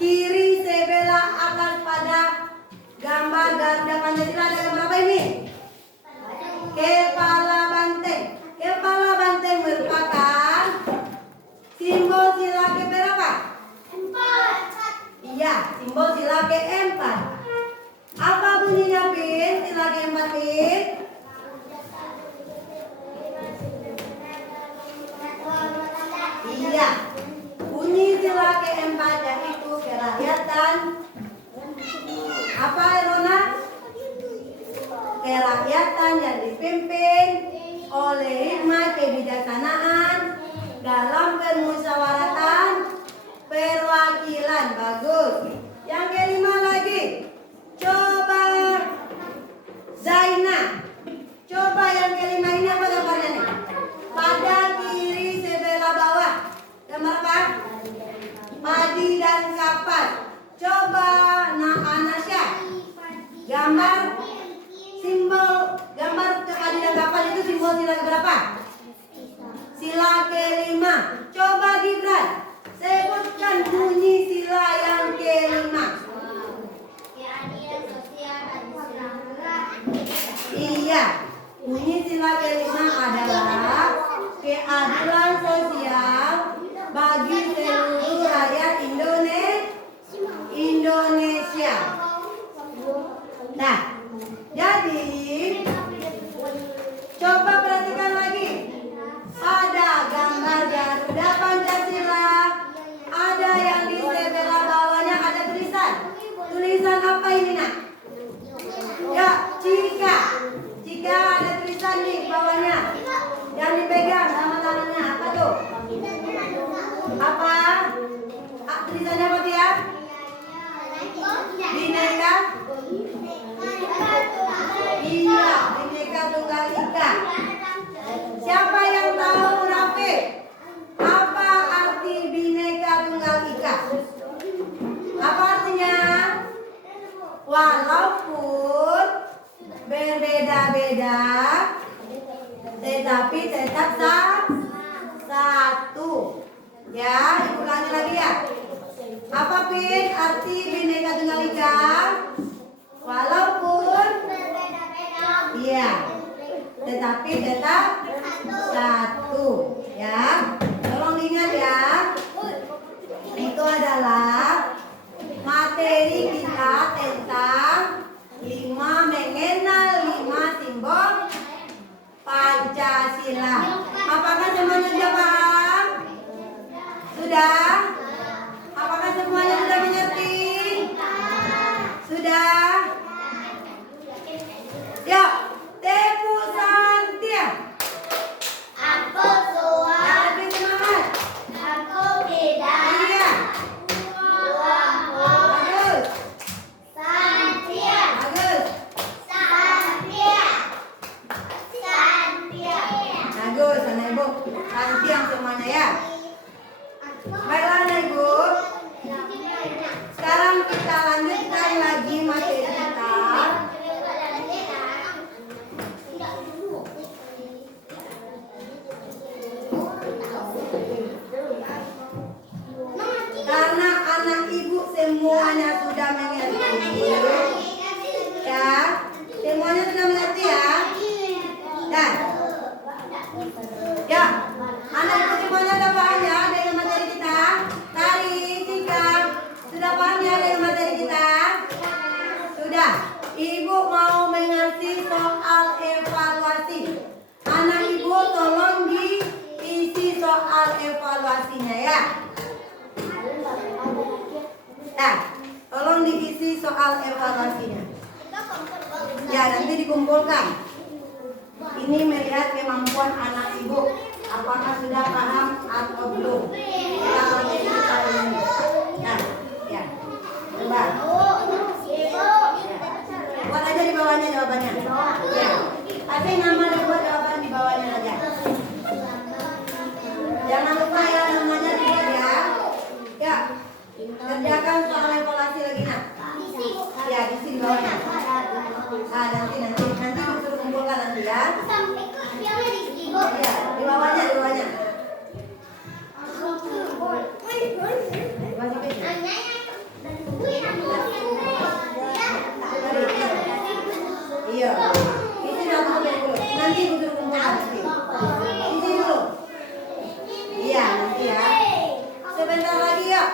kiri sebelah atas pada gambar Garuda Pancasila ada gambar apa ini? Kepala banteng. Kepala banteng merupakan simbol sila keberapa? 4. Iya, simbol sila keempat. Apa bunyinya, Pin? Sila keempat, Pin? Iya. Bunyi sila keempat yaitu kerakyatan. Apa, Rona? Kerakyatan yang dipimpin oleh hikmat kebijaksanaan dalam permusyawaratan perwakilan. Bagus. Yang kelima lagi. Coba Zaina. Coba yang kelima ini apa gambarnya nih? Pada kiri sebelah bawah. Gambar apa? Padi dan kapas. Coba Anasya. Gambar simbol gambar padi dan kapas itu simbol sila berapa? Sila kelima. Coba Gibran, sebutkan bunyi sila yang kelima. Iya, bunyi sila kelima adalah keadilan sosial bagi seluruh rakyat Indonesia. Nah, jadi coba perhatikan lagi. Pada gambar Garuda Pancasila ada yang di sebelah bawahnya ada tulisan. Tulisan apa ini, Nak? Ya, Cika. Cika ada tulisan di bawahnya. Yang dipegang sama tangannya apa tuh? Apa? Tulisannya apa dia? Bineka. Iya, Bineka Tunggal Ika. Siapa yang tahu, Rafiq? Apa arti Bineka Tunggal Ika? Apa artinya? Walaupun berbeda-beda, tetapi tetap satu. Ya, ulangi lagi ya. Apa, Pin, arti Bineka Tunggal Ika? Walaupun iya, tetapi tetap satu. Ya, tolong ingat ya. Itu adalah siang semuanya ya. Baiklah anak ibu, sekarang kita lanjutkan lagi materi kita. Karena anak ibu semuanya sudah mengerti, ya, semuanya sudah mengerti ya. Dan ya, anak ibu semuanya sudah paham ya dengan materi kita. Tari, Tika, sudah paham ya dengan materi kita? Sudah. Ibu mau mengasih soal evaluasi. Anak ibu tolong diisi soal evaluasinya ya. Nah, tolong diisi soal evaluasinya. Ya, nanti dikumpulkan. Ini melihat kemampuan anak ibu, apakah sudah paham atau belum. Kalau tidak kali ini. Nah, ya, coba. Buat aja di bawahnya jawabannya. Ya, kasih nama dan buat jawaban di bawahnya aja. Jangan lupa ya namanya dibuat ya. Ya, kerjakan soal evaluasi lagi nak. Ya, di sini bawahnya. Nah, nanti disuruh kumpulkan nanti ya. Ya, di bawahnya. Iya. Isi dulu. Nanti disuruh kumpulkan nanti. Isi dulu. Iya, nanti ya. Sebentar lagi ya.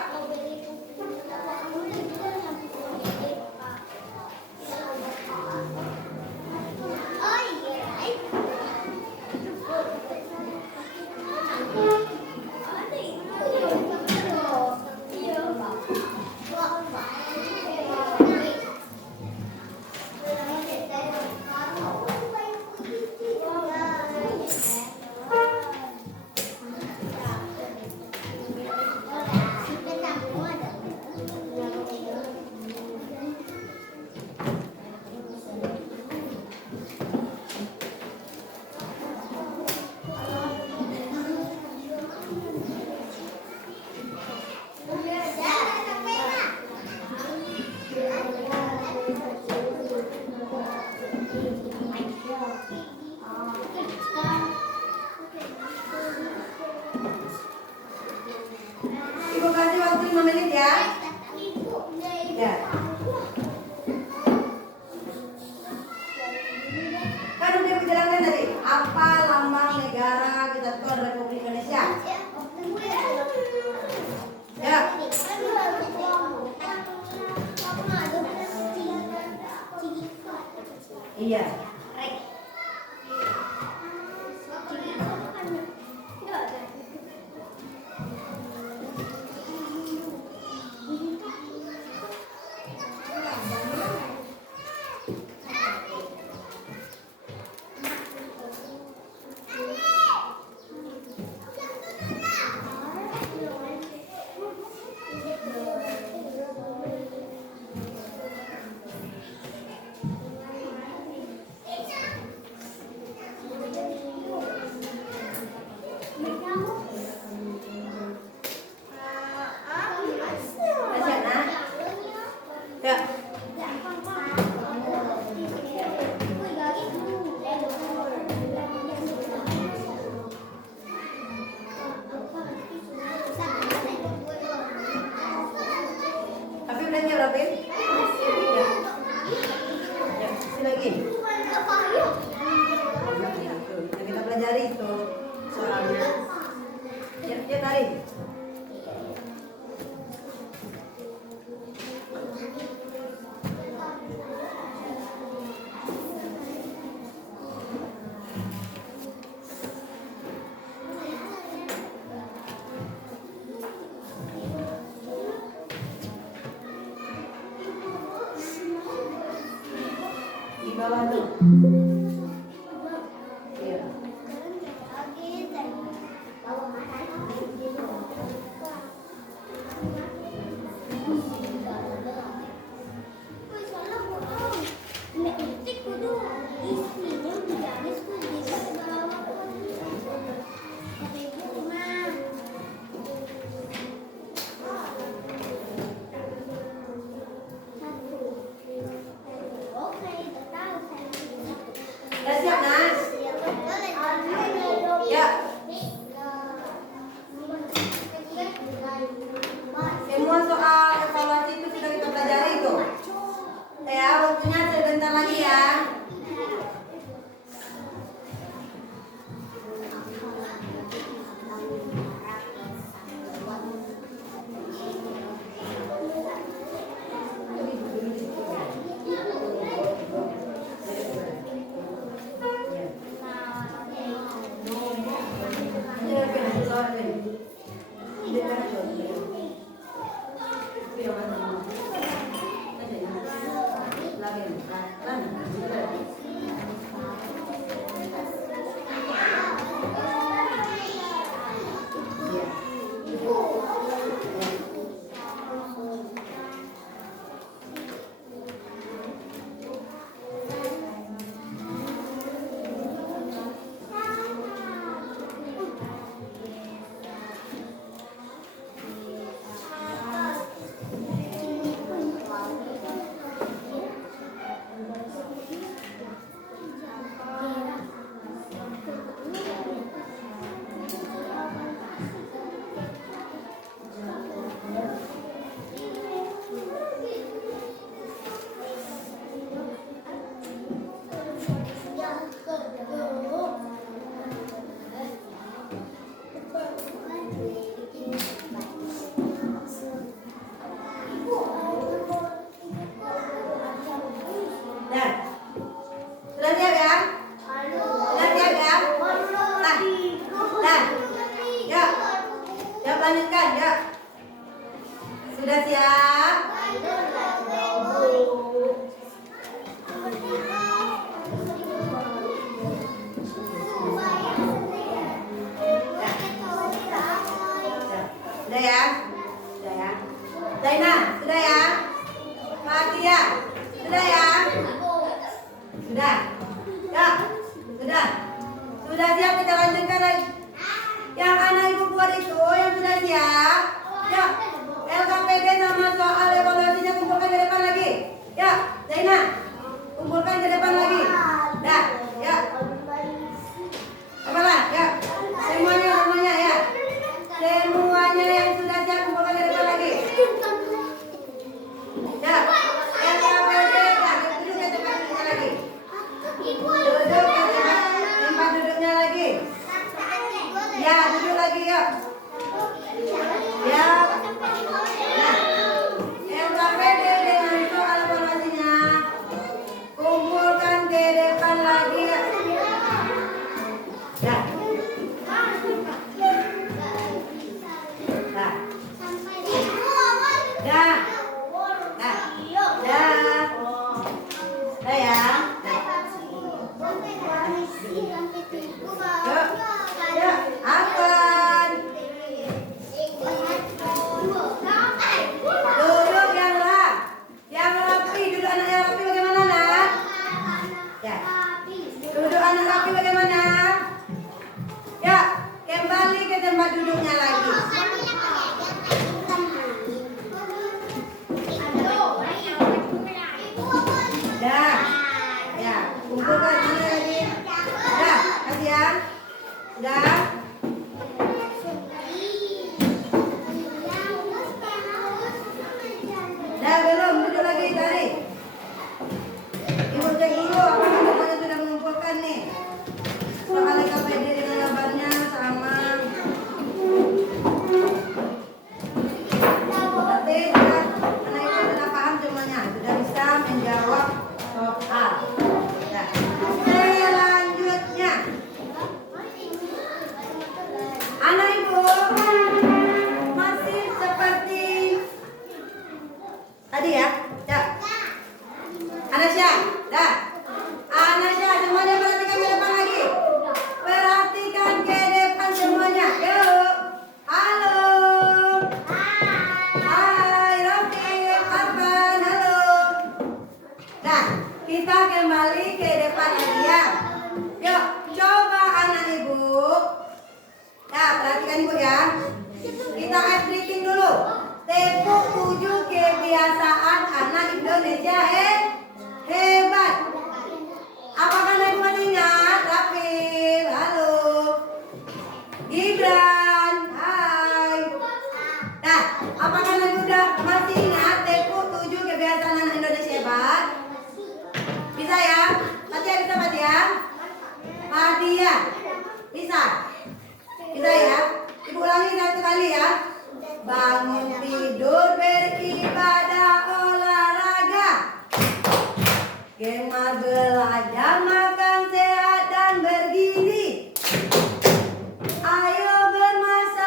Ibu kasih waktu 5 menit ya. Ya. Kan udah dijelaskan tadi, apa lambang negara Kesatuan Republik Indonesia? Ya. Iya. bawah tuh. Iya. Lanjutkan ya. Sudah siap? Sudah ya? Sudah ya? Zaina, sudah ya? Fatia, sudah ya? Sudah? Ya? Sudah? Sudah siap, kita lanjutkan lagi. Yang anak ibu buat itu yang sudah siap. Ya, LKPD sama soal evaluasinya kumpulkan ke depan lagi. Ya, Zaina, kumpulkan ke depan lagi. Dah, ya. Apalah, ya. Semuanya ya. Semuanya yang sudah siap kumpulkan ke depan lagi. Ya, LKPD, ya, duduk ke tempat duduknya lagi. Duduk ke tempat duduknya lagi. Ya, duduk lagi ya. Ya. Nah, LKPD dengan soal evaluasinya kumpulkan ke depan lagi ya. Ya. Nah. Ya. Nah. Ya. Nah ya. Yuk. Yuk, akan. Duduk yang rapi, duduk anak yang rapi bagaimana nak? Ya. Duduk anak rapi bagaimana? Ya, kembali ke tempat duduknya lagi. Dah. Ya, kumpulkan ini lagi. Dah, kasih ya. Dah. Dah belum, duduk lagi tarik. Ibu cek dulu apa semuanya sudah mengumpulkan nih. Soal LKPD dengan jawabannya sama. Berarti sudah, anak itu sudah paham semuanya, sudah bisa menjawab soal. Ya. Selanjutnya, anak ibu masih seperti tadi ya. Ya. Anasya, dah. Anasya, semuanya perhatikan ke depan lagi. Perhatikan ke depan semuanya. Yuk. Halo. Hai, Rafiq, Arfan, halo. Nah, kita kembali ke depan lagi ya. Yuk, coba anak ibu. Ya, perhatikan ibu ya. Kita ice breathing dulu. Tepuk 7 kebiasaan anak Indonesia hebat. Apakah ibu masih ingat? Rafif, halo. Gibran, hai. Nah, apakah ibu udah masih ingat tepuk 7 kebiasaan anak Indonesia hebat? Bisa ya? Fatia bisa Fatia? Fatia bisa? Bisa ya? Ibu ulangi satu kali ya. Bangun tidur, beribadah, olahraga, gemar belajar, makan sehat dan bergizi. Ayo bermasyarakat.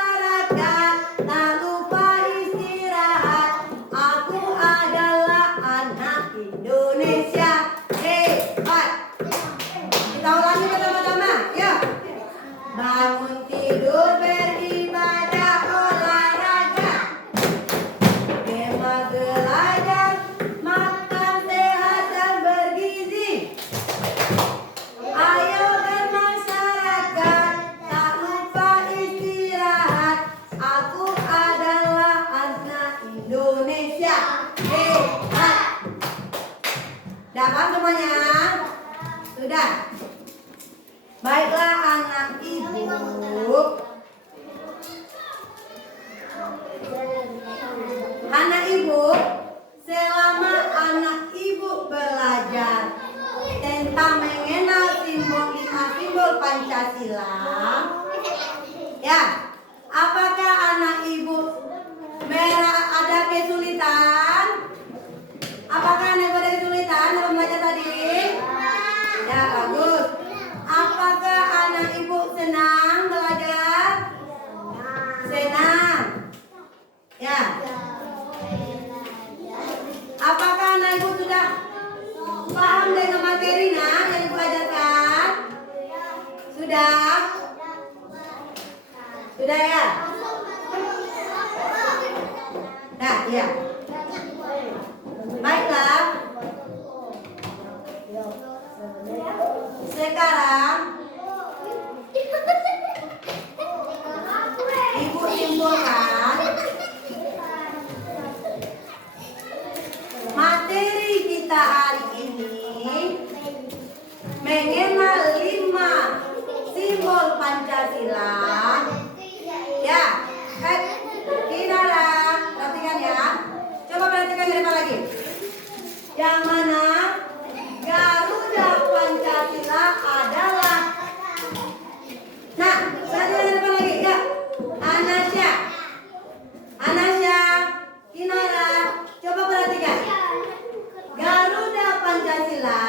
senang. Ya. Apakah anak ibu sudah paham dengan materinya yang ibu ajarkan? Sudah? Sudah ya? Nah, ya. Baiklah. Sekarang ibu simpulkan materi kita hari ini mengenal 5 simbol Pancasila. Ya, Kinara, perhatikan ya. Coba perhatikan dari mana lagi? Yang mana Garuda Pancasila adalah. Nah, perhatikan dari mana lagi? Ya, Anasya, Kinara, coba perhatikan. Garuda Pancasila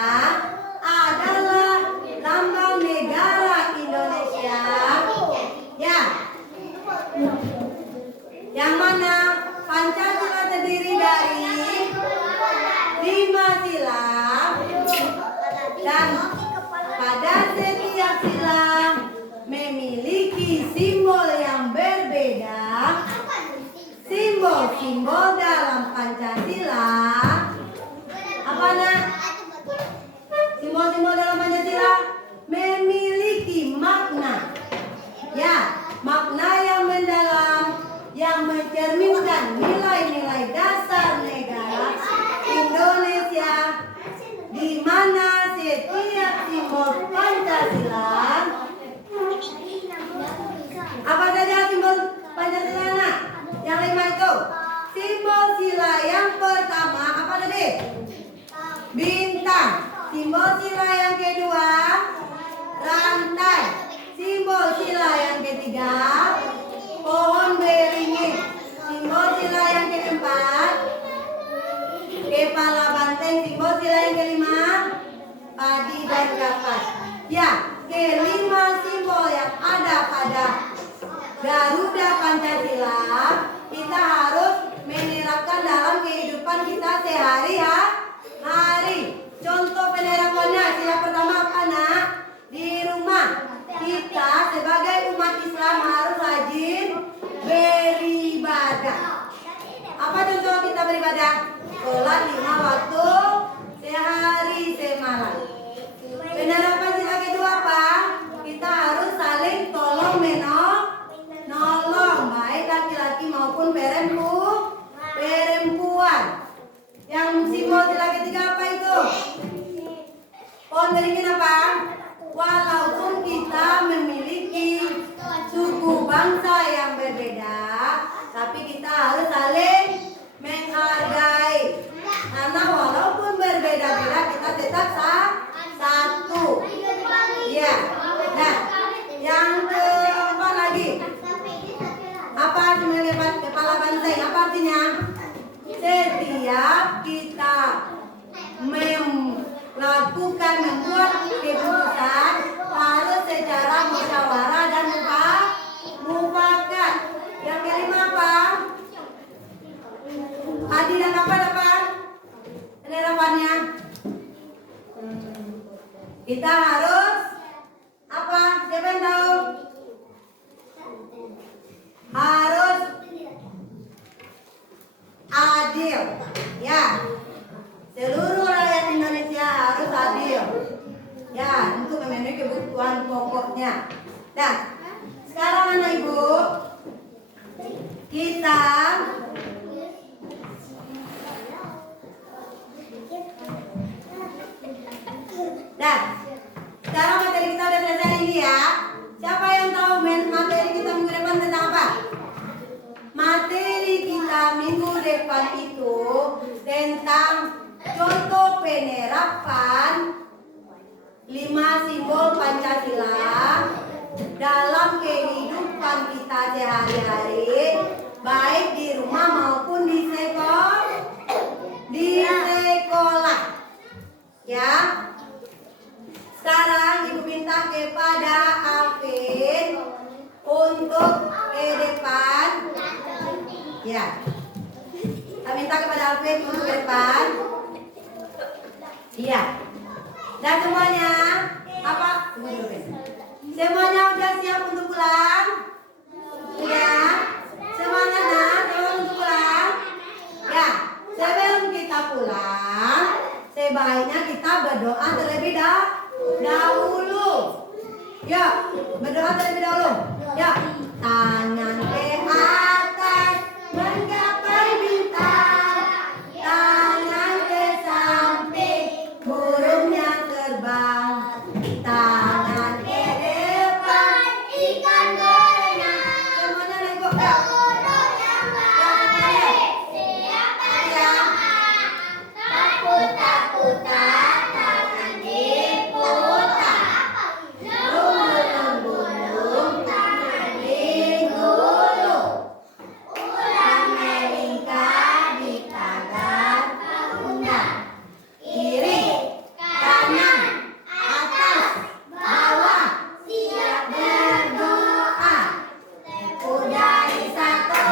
adalah lambang negara Indonesia. Ya. Yang mana Pancasila terdiri dari 5 sila dan pada setiap sila memiliki simbol yang berbeda. Simbol-simbol dalam Pancasila apa nak? Simbol-simbol dalam Pancasila memiliki makna. Ya, makna yang mendalam yang mencerminkan nilai-nilai dasar negara Indonesia, di mana setiap simbol Pancasila. Apa saja simbol Pancasila nak? Yang 5 itu. Simbol sila yang pertama apa tadi? Bintang. Simbol sila yang kedua rantai. Simbol sila yang ketiga pohon beringin. Simbol sila yang keempat kepala banteng. Simbol sila yang kelima padi dan kapas. Ya, kelima simbol yang ada pada Garuda Pancasila kita harus menerapkan dalam kehidupan kita sehari-hari. Contoh penerapannya sila pertama apa nak? Di rumah kita sebagai umat Islam harus rajin beribadah. Apa contoh kita beribadah? Sholat 5 waktu sehari semalam. Penerapan sila kedua apa? Kita harus saling tolong menolong, baik laki-laki maupun perempuan. Yang simbol sila ketiga apa itu? Pohon beringin apa? Walaupun kita memiliki suku bangsa yang berbeda, tapi kita harus saling menghargai. Karena walaupun berbeda-beda kita tetap satu. Ya. Nah, yang keempat lagi. Apa artinya kepala banteng? Apa artinya? Setiap kita membuat keputusan harus secara musyawarah dan mufakat. Yang kelima apa? Adil dan apa dapat? Penerapannya kita harus apa? Siapa yang tahu? Harus adil. Ya. Seluruh rakyat Indonesia harus adil. Ya, untuk memenuhi kebutuhan pokoknya. Nah, sekarang anak ibu, kita sekarang materi kita udah selesai ini ya. Siapa yang tahu materi kita minggu depan tentang apa? Materi kita minggu depan itu tentang contoh penerapan 5 simbol Pancasila dalam kehidupan kita sehari-hari, baik di rumah maupun di sekolah. Ya. Sekarang ibu minta kepada Alvin untuk ke depan ya. Saya minta kepada Alvin untuk ke depan. Iya. Dan semuanya apa? Tunggu dulu, Vin. Semuanya udah siap untuk pulang? Iya. Semuanya siap untuk pulang? Ya. Sebelum kita pulang, sebaiknya kita berdoa terlebih dahulu. Ya, berdoa terlebih dahulu. Ya, tangan ke atas menggapai bintang, tangan ke samping burungnya terbang, tangan ke depan ikan berenang. Semuanya nengok ya. Duduk yang baik, siapa yang takut-takutan, tangan diputar. Lulung-lulung, tangan digulung. Ulang melingkar di tagar bangunan. Kiri, kanan, atas, bawah, siap berdoa. Tepuk jari satu,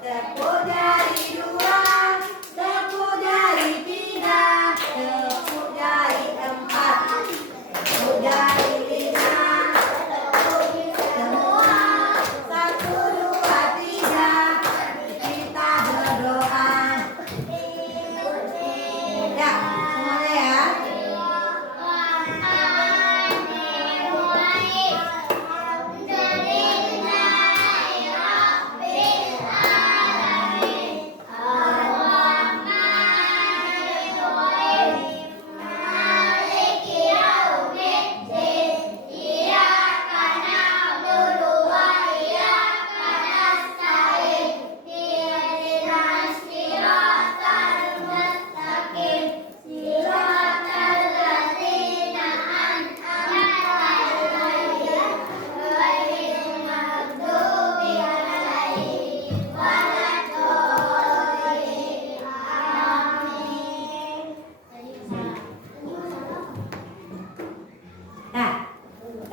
tepuk jari dua, tepuk jari tiga, tepuk jari empat, tepuk jari lima, tepuk semua. Satu, dua, tiga, kita berdoa. Ya, semuanya ya.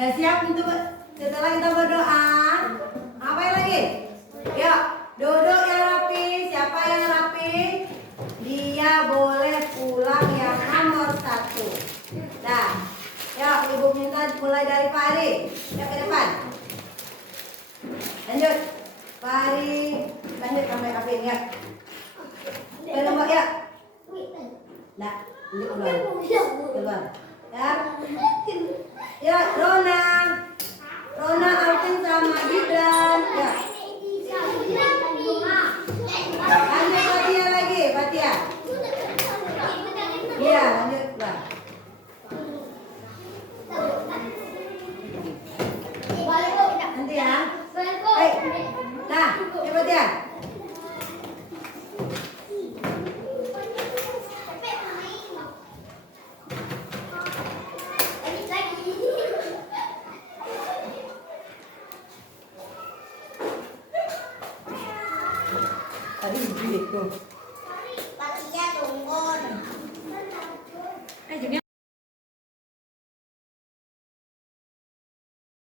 Nah, siap untuk setelah kita berdoa, apa lagi? Yuk, duduk yang rapi. Siapa yang rapi? Dia boleh pulang yang nomor 1. Nah, yuk ibu minta mulai dari Pak Ari. Ya, ke depan. Lanjut, Pak Ari. Lanjut sampai Alvin ya. Nombor ya. Nah, ini keluar. Ya. Ya, Rona, Alvin sama Gibran. Ya. Lanjut Fatia lagi, Fatia. Iya, lanjut Pak. Nanti ya. Nah, cepet ya. Tadi begitu.